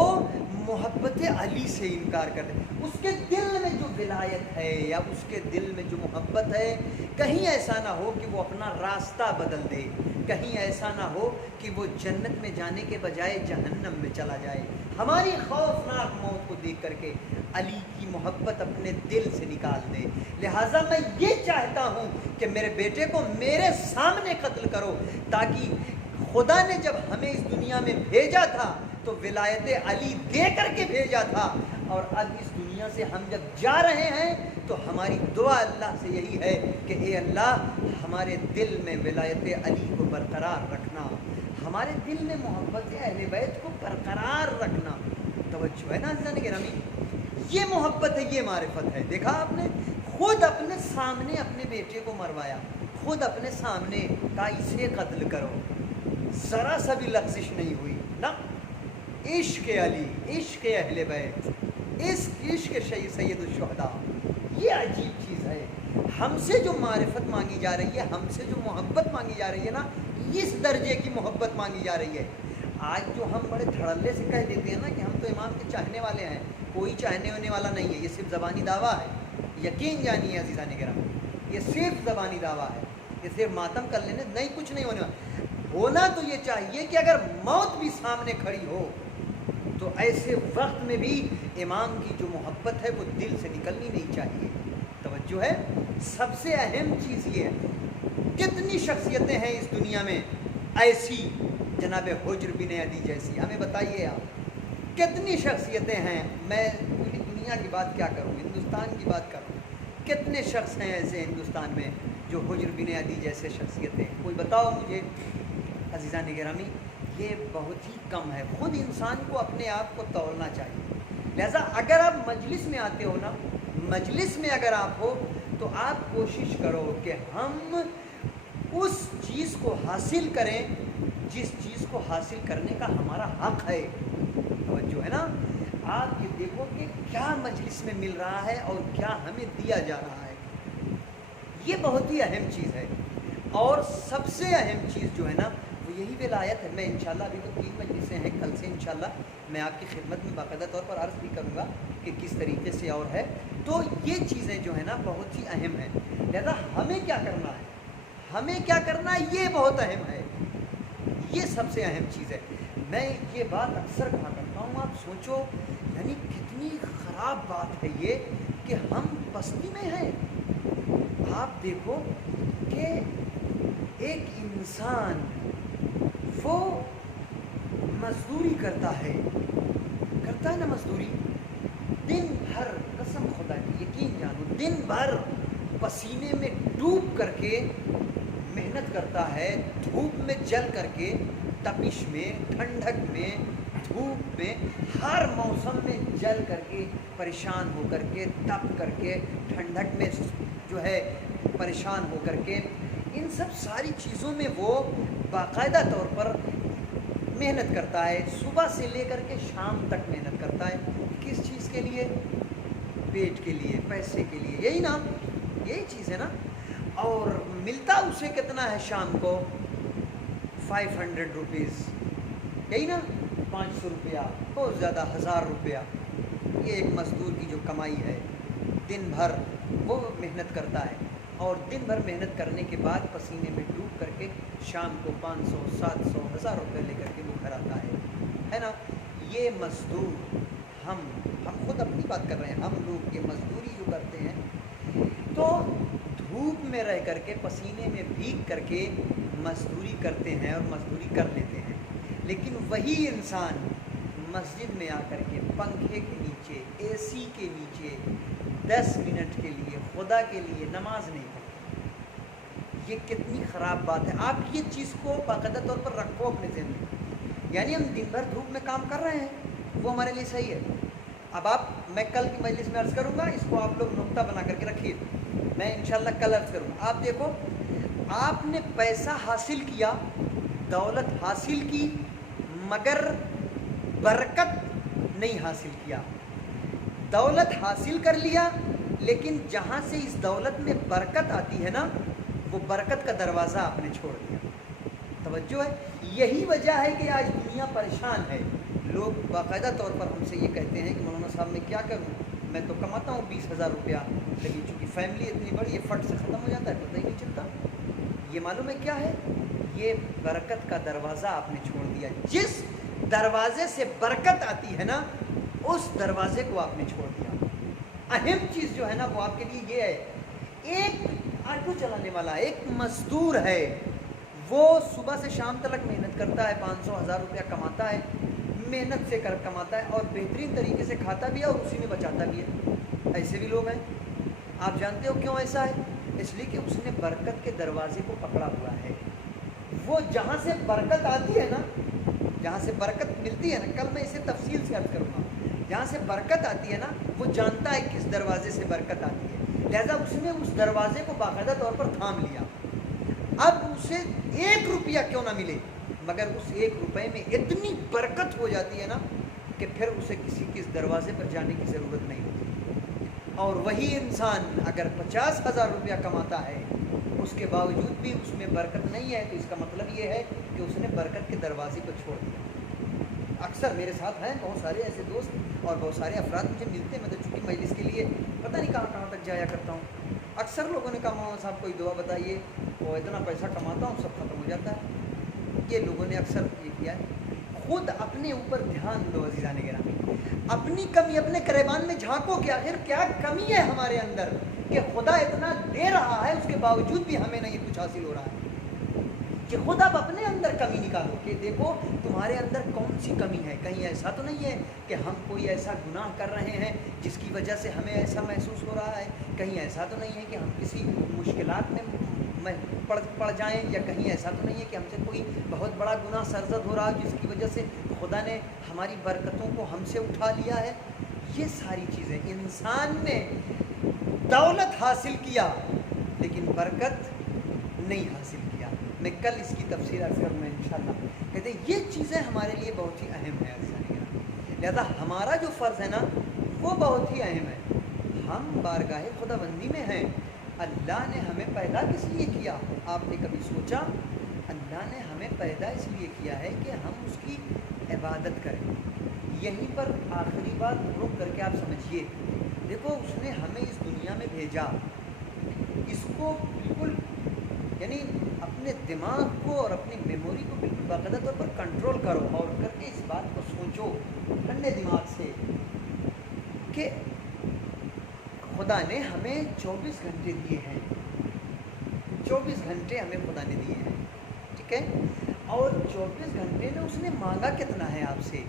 محبت علی سے انکار کر دے. اس کے دل میں جو ولایت ہے یا اس کے دل میں جو محبت ہے, کہیں ایسا نہ ہو کہ وہ اپنا راستہ بدل دے, کہیں ایسا نہ ہو کہ وہ جنت میں جانے کے بجائے جہنم میں چلا جائے. ہماری خوفناک موت کو دیکھ کر کے علی کی محبت اپنے دل سے نکال دے. لہٰذا میں یہ چاہتا ہوں کہ میرے بیٹے کو میرے سامنے قتل کرو, تاکہ خدا نے جب ہمیں اس دنیا میں بھیجا تھا تو ولایت علی دے کر کے بھیجا تھا, اور اب اس دنیا سے ہم جب جا رہے ہیں تو ہماری دعا اللہ سے یہی ہے کہ اے اللہ ہمارے دل میں ولایت علی کو برقرار رکھنا, ہمارے دل میں محبت اہل بیت کو برقرار رکھنا، توجہ ہے نا عزیزان گرامی، یہ محبت ہے، یہ معرفت ہے۔ دیکھا آپ نے، خود اپنے سامنے اپنے بیٹے کو مروایا، خود اپنے سامنے کہا اسے قتل کرو، ذرا سا بھی لغزش نہیں ہوئی نا۔ عشق علی، عشق اہل بیت، عشق سید الشہداء، یہ عجیب چیز ہے۔ ہم سے جو معرفت مانگی جا رہی ہے، ہم سے جو محبت مانگی جا رہی ہے نا، اس درجے کی محبت مانگی جا رہی ہے۔ آج جو ہم بڑے دھڑلے سے کہہ دیتے ہیں نا کہ ہم تو امام کے چاہنے والے ہیں، کوئی چاہنے ہونے والا نہیں ہے، یہ صرف زبانی دعویٰ ہے، یقین جانیے عزیزان کرام، یہ صرف زبانی دعویٰ ہے، یہ صرف ماتم کر لینے، نہیں کچھ نہیں ہونے والا۔ ہونا تو یہ چاہیے کہ اگر موت بھی سامنے کھڑی ہو تو ایسے وقت میں بھی امام کی جو محبت ہے وہ دل سے نکلنی نہیں چاہیے، توجہ ہے۔ سب سے اہم چیز یہ ہے، کتنی شخصیتیں ہیں اس دنیا میں ایسی، جناب حجر بن عدی جیسی، ہمیں بتائیے آپ کتنی شخصیتیں ہیں۔ میں پوری دنیا کی بات کیا کروں، ہندوستان کی بات کروں، کتنے شخص ہیں ایسے ہندوستان میں جو حجر بن عدی جیسے شخصیتیں، کوئی بتاؤ مجھے عزیزان گرامی۔ یہ بہت ہی کم ہے، خود انسان کو اپنے آپ کو تولنا چاہیے۔ لہذا اگر آپ مجلس میں آتے ہو نا، مجلس میں اگر آپ ہو تو آپ کوشش کرو کہ ہم اس چیز کو حاصل کریں جس چیز کو حاصل کرنے کا ہمارا حق ہے، توجہ ہے نا۔ آپ یہ دیکھو کہ کیا مجلس میں مل رہا ہے اور کیا ہمیں دیا جا رہا ہے، یہ بہت ہی اہم چیز ہے۔ اور سب سے اہم چیز جو ہے نا وہ یہی ولایت ہے۔ میں انشاءاللہ ابھی تو 3 مجلسیں ہیں، کل سے انشاءاللہ میں آپ کی خدمت میں باقاعدہ طور پر عرض بھی کروں گا کہ کس طریقے سے اور ہے۔ تو یہ چیزیں جو ہے نا بہت ہی اہم ہیں، لہذا ہمیں کیا کرنا ہے، ہمیں کیا کرنا ہے یہ بہت اہم ہے، یہ سب سے اہم چیز ہے۔ میں یہ بات اکثر کہا کرتا ہوں، آپ سوچو یعنی کتنی خراب بات ہے یہ کہ ہم بستی میں ہیں۔ آپ دیکھو کہ ایک انسان وہ مزدوری کرتا ہے نا، مزدوری دن بھر، قسم خدا کی یقین جانو، دن بھر پسینے میں ڈوب کر کے محنت کرتا ہے، دھوپ میں جل کر کے، تپش میں، ٹھنڈک میں، دھوپ میں، ہر موسم میں جل کر کے، پریشان ہو کر کے، تپ کر کے، ٹھنڈک میں جو ہے پریشان ہو کر کے، ان سب ساری چیزوں میں وہ باقاعدہ طور پر محنت کرتا ہے، صبح سے لے کر کے شام تک محنت کرتا ہے، کس چیز کے لیے؟ پیٹ کے لیے، پیسے کے لیے، یہی نا، یہی چیز ہے نا۔ اور ملتا اسے کتنا ہے شام کو؟ 500 روپیز، یہی نا، 500 روپیہ، بہت زیادہ 1000 روپیہ، یہ ایک مزدور کی جو کمائی ہے، دن بھر وہ محنت کرتا ہے، اور دن بھر محنت کرنے کے بعد پسینے میں ڈوب کر کے شام کو 500 700 1000 روپے لے کر کے وہ گھر آتا ہے نا۔ یہ مزدور، ہم خود اپنی بات کر رہے ہیں، ہم لوگ یہ مزدوری جو کرتے ہیں تو دھوپ میں رہ کر کے، پسینے میں بھیگ کر کے مزدوری کرتے ہیں اور مزدوری کر لیتے ہیں، لیکن وہی انسان مسجد میں آ کر کے پنکھے کے نیچے، اے سی کے نیچے 10 منٹ کے لیے خدا کے لیے نماز نہیں پڑھتا۔ یہ کتنی خراب بات ہے۔ آپ یہ چیز کو باقاعدہ طور پر رکھو اپنے ذہن میں، یعنی ہم دن بھر دھوپ میں کام کر رہے ہیں، وہ ہمارے لیے صحیح ہے۔ اب میں کل کی مجلس میں عرض کروں گا، اس کو آپ لوگ نقطہ بنا کر کے رکھیے، میں انشاءاللہ کل عرض کروں گا۔ آپ دیکھو، آپ نے پیسہ حاصل کیا، دولت حاصل کی، مگر برکت نہیں حاصل کیا۔ دولت حاصل کر لیا، لیکن جہاں سے اس دولت میں برکت آتی ہے نا، وہ برکت کا دروازہ آپ نے چھوڑ دیا، توجہ ہے۔ یہی وجہ ہے کہ آج دنیا پریشان ہے۔ لوگ باقاعدہ طور پر ہم سے یہ کہتے ہیں کہ مولانا صاحب میں کیا کروں، میں تو کماتا ہوں 20,000 روپیہ، لیکن چونکہ فیملی اتنی بڑی ہے، فٹ سے ختم ہو جاتا ہے، پتہ ہی نہیں چلتا۔ یہ معلوم ہے کیا ہے؟ یہ برکت کا دروازہ آپ نے چھوڑ دیا۔ جس دروازے سے برکت آتی ہے نا، اس دروازے کو آپ نے چھوڑ دیا۔ اہم چیز جو ہے نا وہ آپ کے لیے یہ ہے، ایک آٹو چلانے والا، ایک مزدور ہے، وہ صبح سے شام تک محنت کرتا ہے، 500 1000 روپیہ کماتا ہے، محنت سے کماتا ہے، اور بہترین طریقے سے کھاتا بھی ہے اور اسی میں بچاتا بھی ہے۔ ایسے بھی لوگ ہیں، آپ جانتے ہو کیوں ایسا ہے؟ اس لیے کہ اس نے برکت کے دروازے کو پکڑا ہوا ہے۔ وہ جہاں سے برکت آتی ہے نا، جہاں سے برکت ملتی ہے نا، کل میں اسے تفصیل سے عرض کروں گا، جہاں سے برکت آتی ہے نا وہ جانتا ہے کس دروازے سے برکت آتی ہے، لہذا اس نے اس دروازے کو باقاعدہ طور پر تھام لیا۔ اب اسے 1 روپیہ کیوں نہ ملے، مگر اس 1 روپے میں اتنی برکت ہو جاتی ہے نا کہ پھر اسے کسی کے دروازے پر جانے کی ضرورت نہیں ہوتی۔ اور وہی انسان اگر 50,000 روپیہ کماتا ہے، اس کے باوجود بھی اس میں برکت نہیں ہے، تو اس کا مطلب یہ ہے کہ اس نے برکت کے دروازے کو چھوڑ دیا۔ اکثر میرے ساتھ ہیں بہت سارے ایسے دوست اور بہت سارے افراد مجھے ملتے ہیں، میں تو چونکہ مجلس کے لیے پتہ نہیں کہاں کہاں تک جایا کرتا ہوں، اکثر لوگوں نے کہا مولانا صاحب کوئی دعا بتائیے، وہ اتنا پیسہ کماتا ہوں سب ختم ہو جاتا ہے۔ یہ لوگوں نے اکثر یہ کیا ہے۔ خود اپنے اوپر دھیان دو عزیزان گرامی، اپنی کمی اپنے گریبان میں جھانکو کہ آخر کیا کمی ہے ہمارے اندر کہ خدا اتنا دے رہا ہے اس کے باوجود بھی ہمیں نہیں کچھ حاصل ہو رہا ہے۔ کہ خود آپ اپنے اندر کمی نکالو کہ دیکھو تمہارے اندر کون سی کمی ہے، کہیں ایسا تو نہیں ہے کہ ہم کوئی ایسا گناہ کر رہے ہیں جس کی وجہ سے ہمیں ایسا محسوس ہو رہا ہے، کہیں ایسا تو نہیں ہے کہ ہم کسی مشکلات میں پڑ جائیں، یا کہیں ایسا تو نہیں ہے کہ ہم سے کوئی بہت بڑا گناہ سرزد ہو رہا ہے جس کی وجہ سے خدا نے ہماری برکتوں کو ہم سے اٹھا لیا ہے۔ یہ ساری چیزیں، انسان نے دولت حاصل کیا لیکن برکت نہیں حاصل کیا۔ میں کل اس کی تفصیل عرض کروں گا انشاءاللہ۔ کہتے ہیں یہ چیزیں ہمارے لیے بہت ہی اہم ہیں عزیزان گرامی، لہذا ہمارا جو فرض ہے نا وہ بہت ہی اہم ہے۔ ہم بارگاہ خدا بندی میں ہیں، اللہ نے ہمیں پیدا کس لیے کیا؟ آپ نے کبھی سوچا؟ اللہ نے ہمیں پیدا اس لیے کیا ہے کہ ہم اس کی عبادت کریں۔ یہیں پر آخری بات رک کر کے آپ سمجھیے، دیکھو اس نے ہمیں اس دنیا میں بھیجا، اس کو بالکل یعنی اپنے دماغ کو اور اپنی میموری کو بالکل باقاعدہ طور پر کنٹرول کرو اور کر کے اس بات کو سوچو ٹھنڈے دماغ سے کہ خدا نے ہمیں 24 گھنٹے دیے ہیں، 24 گھنٹے ہمیں خدا نے دیے ہیں، ٹھیک ہے؟ اور 24 گھنٹے میں اس نے مانگا کتنا ہے آپ سے؟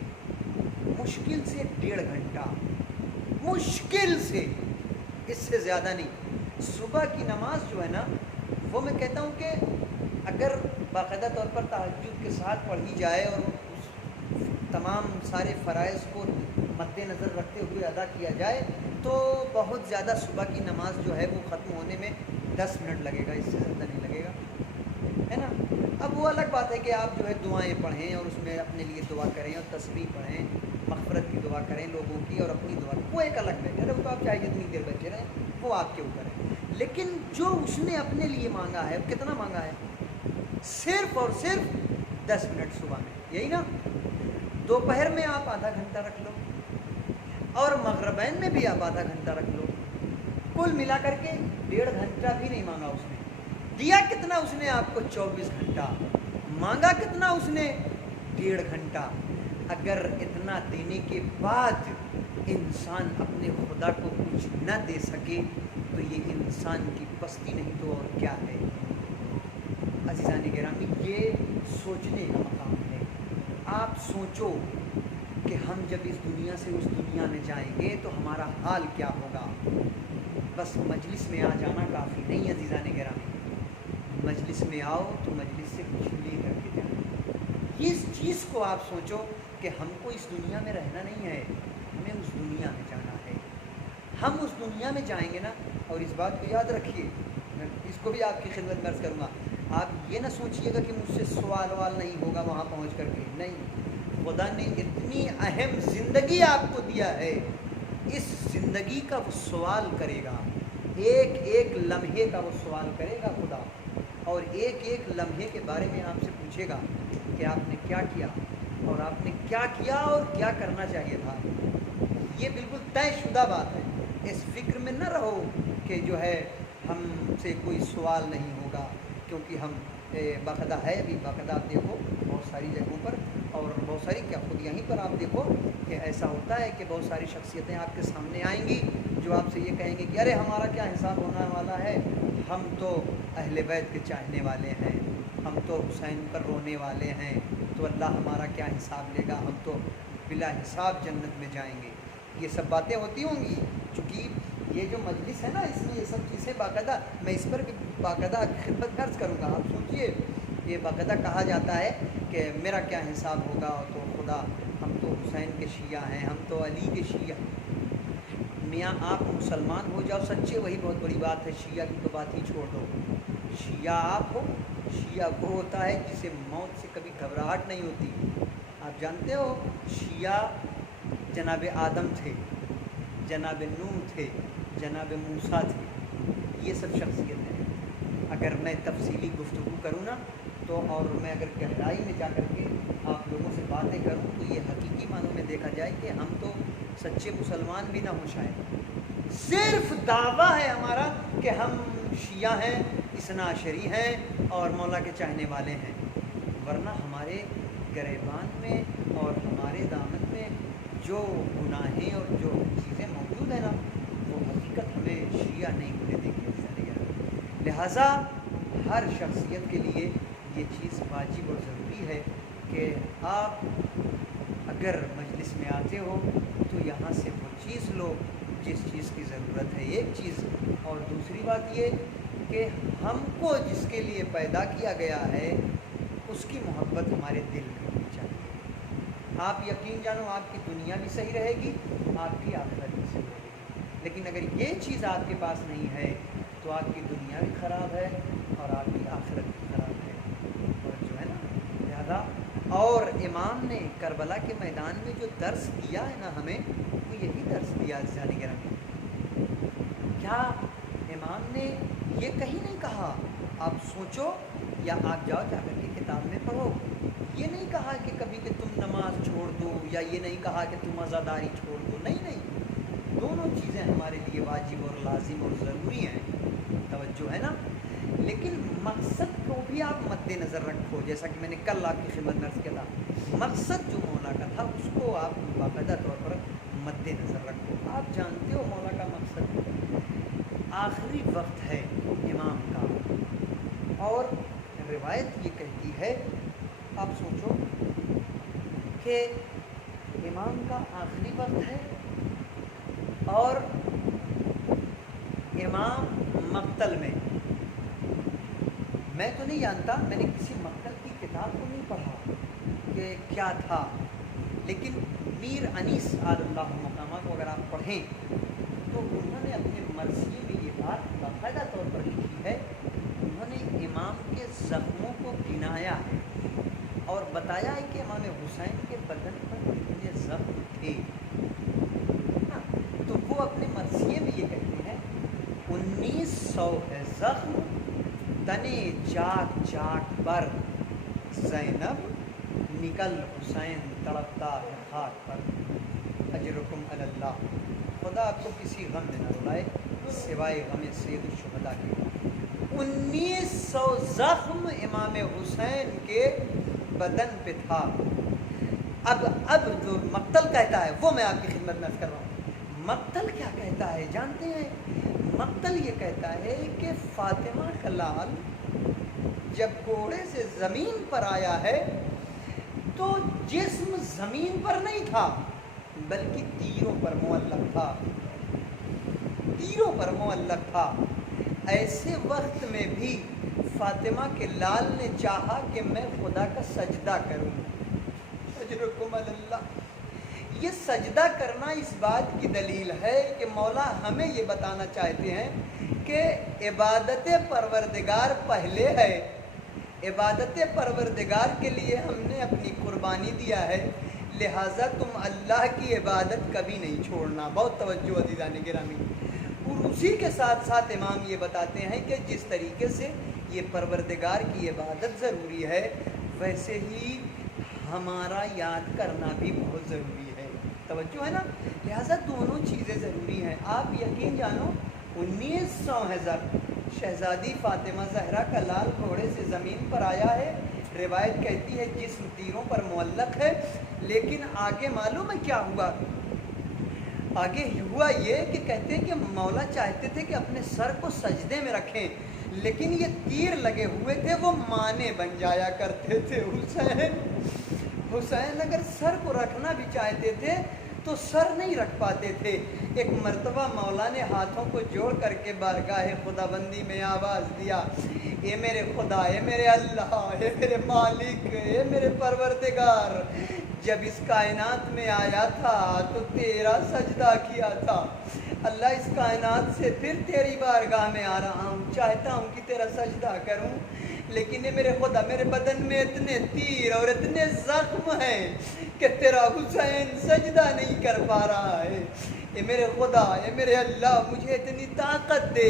مشکل سے 1.5 گھنٹہ، مشکل سے، اس سے زیادہ نہیں۔ صبح کی نماز جو ہے نا وہ میں کہتا ہوں کہ اگر باقاعدہ طور پر تہجد کے ساتھ پڑھی جائے اور اس تمام سارے فرائض کو مد نظر رکھتے ہوئے ادا کیا جائے تو بہت زیادہ صبح کی نماز جو ہے وہ ختم ہونے میں 10 منٹ لگے گا، اس سے زیادہ نہیں لگے گا، ہے نا؟ اب وہ الگ بات ہے کہ آپ جو ہے دعائیں پڑھیں اور اس میں اپنے لیے دعا کریں اور تسبیح پڑھیں، مغفرت کی دعا کریں لوگوں کی اور اپنی دعا، وہ ایک الگ بیٹھے وہ تو آپ چاہے جتنی دیر بیٹھے رہیں وہ آپ کے اوپر ہے۔ لیکن جو اس نے اپنے لیے مانگا ہے، کتنا مانگا ہے؟ صرف اور صرف 10 منٹ صبح میں، یہی نا؟ دوپہر میں آپ آدھا گھنٹہ رکھ لو اور مغربین میں بھی آپ آدھا گھنٹہ رکھ لو، کل ملا کر کے 1.5 گھنٹہ بھی نہیں مانگا اس نے۔ دیا کتنا اس نے آپ کو؟ 24 گھنٹہ۔ مانگا کتنا اس نے؟ 1.5 گھنٹہ۔ اگر اتنا دینے کے بعد انسان اپنے خدا کو کچھ نہ دے سکے تو یہ انسان کی پستی نہیں تو اور کیا ہے؟ عزیزان گرامی، یہ سوچنے کا مقام ہے۔ آپ سوچو کہ ہم جب اس دنیا سے اس دنیا میں جائیں گے تو ہمارا حال کیا ہوگا۔ بس مجلس میں آ جانا کافی نہیں عزیزان گرامی، مجلس میں آؤ تو مجلس سے کچھ لے کر کے جائیں۔ اس چیز کو آپ سوچو کہ ہم کو اس دنیا میں رہنا نہیں ہے، ہمیں اس دنیا میں جانا ہے۔ ہم اس دنیا میں جائیں گے نا، اور اس بات کو یاد رکھیے، میں اس کو بھی آپ کی خدمت میں عرض کروں گا، آپ یہ نہ سوچئے گا کہ مجھ سے سوال نہیں ہوگا وہاں پہنچ کر کے، نہیں، خدا نے اتنی اہم زندگی آپ کو دیا ہے، اس زندگی کا وہ سوال کرے گا، ایک ایک لمحے کا وہ سوال کرے گا خدا، اور ایک ایک لمحے کے بارے میں آپ سے پوچھے گا کہ آپ نے کیا کیا اور آپ نے کیا کیا اور کیا کرنا چاہیے تھا۔ یہ بالکل طے شدہ بات ہے، اس فکر میں نہ رہو کہ جو ہے ہم سے کوئی سوال نہیں ہوگا، کیونکہ ہم باقاعدہ ہے بھی، باقاعدہ آپ دیکھو بہت ساری جگہوں پر اور بہت ساری کیا خود یہیں پر آپ دیکھو کہ ایسا ہوتا ہے کہ بہت ساری شخصیتیں آپ کے سامنے آئیں گی جو آپ سے یہ کہیں گے کہ ارے ہمارا کیا حساب ہونے والا ہے، ہم تو اہل بیت کے چاہنے والے ہیں، ہم تو حسین پر رونے والے ہیں، تو اللہ ہمارا کیا حساب لے گا، ہم تو بلا حساب جنت میں جائیں گے۔ یہ سب باتیں ہوتی ہوں گی، چونکہ یہ جو مجلس ہے نا اس میں یہ سب چیزیں باقاعدہ میں اس پر بھی باقاعدہ خدمت عرض کروں گا۔ آپ سوچئے یہ باقاعدہ کہا جاتا ہے کہ میرا کیا حساب ہوگا، تو خدا ہم تو حسین کے شیعہ ہیں، ہم تو علی کے شیعہ۔ میاں آپ مسلمان ہو جاؤ سچے، وہی بہت بڑی بات ہے، شیعہ کی تو بات ہی چھوڑ دو۔ شیعہ آپ ہو، شیعہ وہ ہوتا ہے جسے موت سے کبھی گھبراہٹ نہیں ہوتی۔ آپ جانتے ہو شیعہ جناب آدم تھے، جناب نوح تھے، جناب موسیٰ تھے، یہ سب شخصیتیں ہیں۔ اگر میں تفصیلی گفتگو کروں نا تو، اور میں اگر گہرائی میں جا کر کے آپ لوگوں سے باتیں کروں تو یہ حقیقی معنوں میں دیکھا جائے کہ ہم تو سچے مسلمان بھی نہ ہوں شاید، صرف دعویٰ ہے ہمارا کہ ہم شیعہ ہیں، اثنا عشری ہیں اور مولا کے چاہنے والے ہیں، ورنہ ہمارے گریبان میں اور ہمارے دامن میں جو گناہیں اور جو چیزیں موجود ہیں نا، وہ حقیقت ہمیں شیعہ نہیں ہونے دیں گے۔ لہٰذا ہر شخصیت کے لیے یہ چیز واجب اور ضروری ہے کہ آپ اگر مجلس میں آتے ہو تو یہاں سے وہ چیز لو جس چیز کی ضرورت ہے، ایک چیز، اور دوسری بات یہ کہ ہم کو جس کے لیے پیدا کیا گیا ہے اس کی محبت ہمارے دل میں ہونی چاہیے۔ آپ یقین جانو آپ کی دنیا بھی صحیح رہے گی، آپ کی آخرت بھی صحیح رہے گی، لیکن اگر یہ چیز آپ کے پاس نہیں ہے تو آپ کی دنیا بھی خراب ہے اور آپ کی آخرت بھی خراب ہے، اور جو ہے نا لہذا، اور امام نے کربلا کے میدان میں جو درس دیا ہے نا ہمیں، وہ یہی درس دیا عزیزان گرامی۔ کیا امام نے یہ کہیں نہیں کہا آپ سوچو یا آپ جاؤ جا کر کے کتاب میں پڑھو، یہ نہیں کہا کہ کبھی کہ تم نماز چھوڑ دو، یا یہ نہیں کہا کہ تم عزاداری چھوڑ دو، نہیں، دونوں چیزیں ہمارے لیے واجب اور لازم اور ضروری ہیں، توجہ ہے نا، لیکن مقصد کو بھی آپ مد نظر رکھو، جیسا کہ میں نے کل آپ کی خدمت میں عرض کیا تھا، مقصد جو مولا کا تھا اس کو آپ باقاعدہ طور پر مد نظر رکھو۔ آپ جانتے ہو مولا کا مقصد آخری وقت ہے امام کا، اور روایت یہ کہتی ہے، آپ سوچو کہ امام کا آخری وقت ہے اور امام مقتل میں تو نہیں جانتا، میں نے کسی مقتل کی کتاب کو نہیں پڑھا کہ کیا تھا، لیکن میر انیس آل اللہ مقامہ کو اگر آپ پڑھیں تو انہوں نے اپنے مرثیے میں یہ بات باقاعدہ طور پر لکھی ہے، انہوں نے امام کے زخموں کو گنایا ہے اور بتایا ہے کہ امام حسین کے بدن پر کتنے زخم تھے، تو وہ اپنے مرثیے میں یہ کہتے ہیں 1900 ہے زخم تنے چاک چاک پر، زینب نکل حسین تڑپتا ہے خاک پر، اجرکم علی اللہ، خدا آپ کو کسی غم میں نہ رلائے سوائے غم سید الشہداء کے۔ 1900 زخم امام حسین کے بدن پہ تھا۔ اب جو مقتل کہتا ہے وہ میں آپ کی خدمت میں عرض کر رہا ہوں۔ مقتل کیا کہتا ہے جانتے ہیں؟ مقتل یہ کہتا ہے کہ فاطمہ کا لال جب گھوڑے سے زمین پر آیا ہے تو جسم زمین پر نہیں تھا بلکہ تیروں پر معلق تھا، تیروں پر معلق تھا۔ ایسے وقت میں بھی فاطمہ کے لال نے چاہا کہ میں خدا کا سجدہ کروں، اجرکم علی اللہ۔ یہ سجدہ کرنا اس بات کی دلیل ہے کہ مولا ہمیں یہ بتانا چاہتے ہیں کہ عبادت پروردگار پہلے ہے، عبادت پروردگار کے لیے ہم نے اپنی قربانی دیا ہے، لہٰذا تم اللہ کی عبادت کبھی نہیں چھوڑنا۔ بہت توجہ عزیزان گرامی۔ اور اسی کے ساتھ ساتھ امام یہ بتاتے ہیں کہ جس طریقے سے یہ پروردگار کی عبادت ضروری ہے ویسے ہی ہمارا یاد کرنا بھی بہت ضروری ہے، توجہ ہے نا، لہٰذا دونوں چیزیں ضروری ہیں۔ آپ یقین جانو 1900 ہے شہزادی فاطمہ زہرا کا لال گھوڑے سے زمین پر آیا ہے، روایت کہتی ہے جسم تیروں پر معلق ہے، لیکن آگے معلوم ہے کیا ہوا؟ آگے ہوا یہ کہ کہتے ہیں کہ مولا چاہتے تھے کہ اپنے سر کو سجدے میں رکھیں، لیکن یہ تیر لگے ہوئے تھے وہ مانے بن جایا کرتے تھے۔ حسین اگر سر کو رکھنا بھی چاہتے تھے تو سر نہیں رکھ پاتے تھے، ایک مرتبہ مولا نے ہاتھوں کو جوڑ کر کے بارگاہ خدا بندی میں آواز دیا، اے میرے خدا، اے میرے اللہ، اے میرے مالک، اے میرے پروردگار، جب اس کائنات میں آیا تھا تو تیرا سجدہ کیا تھا، اللہ اس کائنات سے پھر تیری بارگاہ میں آ رہا ہوں، چاہتا ہوں کہ تیرا سجدہ کروں، لیکن اے میرے خدا، میرے بدن میں اتنے تیر اور اتنے زخم ہیں کہ تیرا حسین سجدہ نہیں کر پا رہا ہے، اے میرے خدا، اے میرے اللہ، مجھے اتنی طاقت دے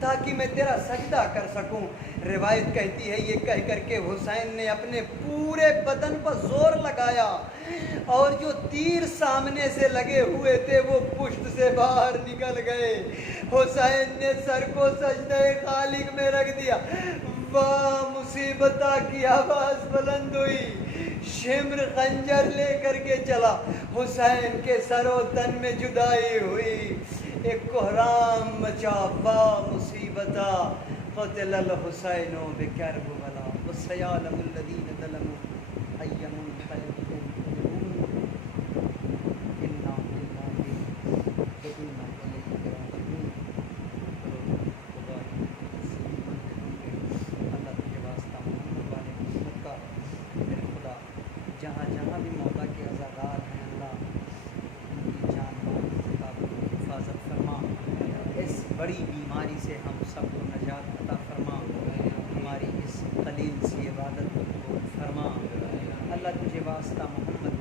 تاکہ میں تیرا سجدہ کر سکوں۔ روایت کہتی ہے یہ کہہ کر کے حسین نے اپنے پورے بدن پر زور لگایا اور جو تیر سامنے سے لگے ہوئے تھے وہ پشت سے باہر نکل گئے۔ حسین نے سر کو سجدہ خالق میں رکھ دیا، واہ مصیبتہ کی آواز بلند ہوئی، شمر خنجر لے کر کے چلا، حسین کے سر و تن میں جدائی ہوئی، ایک کوہرام مچا، واہ مصیبتہ، قتل الحسین بکربلا وسيعلم الذين ظلموا أي منقلب ينقلبون إنا لله وإنا إليه راجعون۔ اللہ تجھے واسطہ محمد والے محمد کا، میرے خدا جہاں جہاں بھی مولا کے عزادار ہیں اللہ ان کی جان مال کا حفاظت فرما، اس بڑی بیماری سے ہم سب کو نجات عطا فرما، ہماری اس قلیل سی عبادت کو قبول فرما، اللہ تجھے واسطہ محمد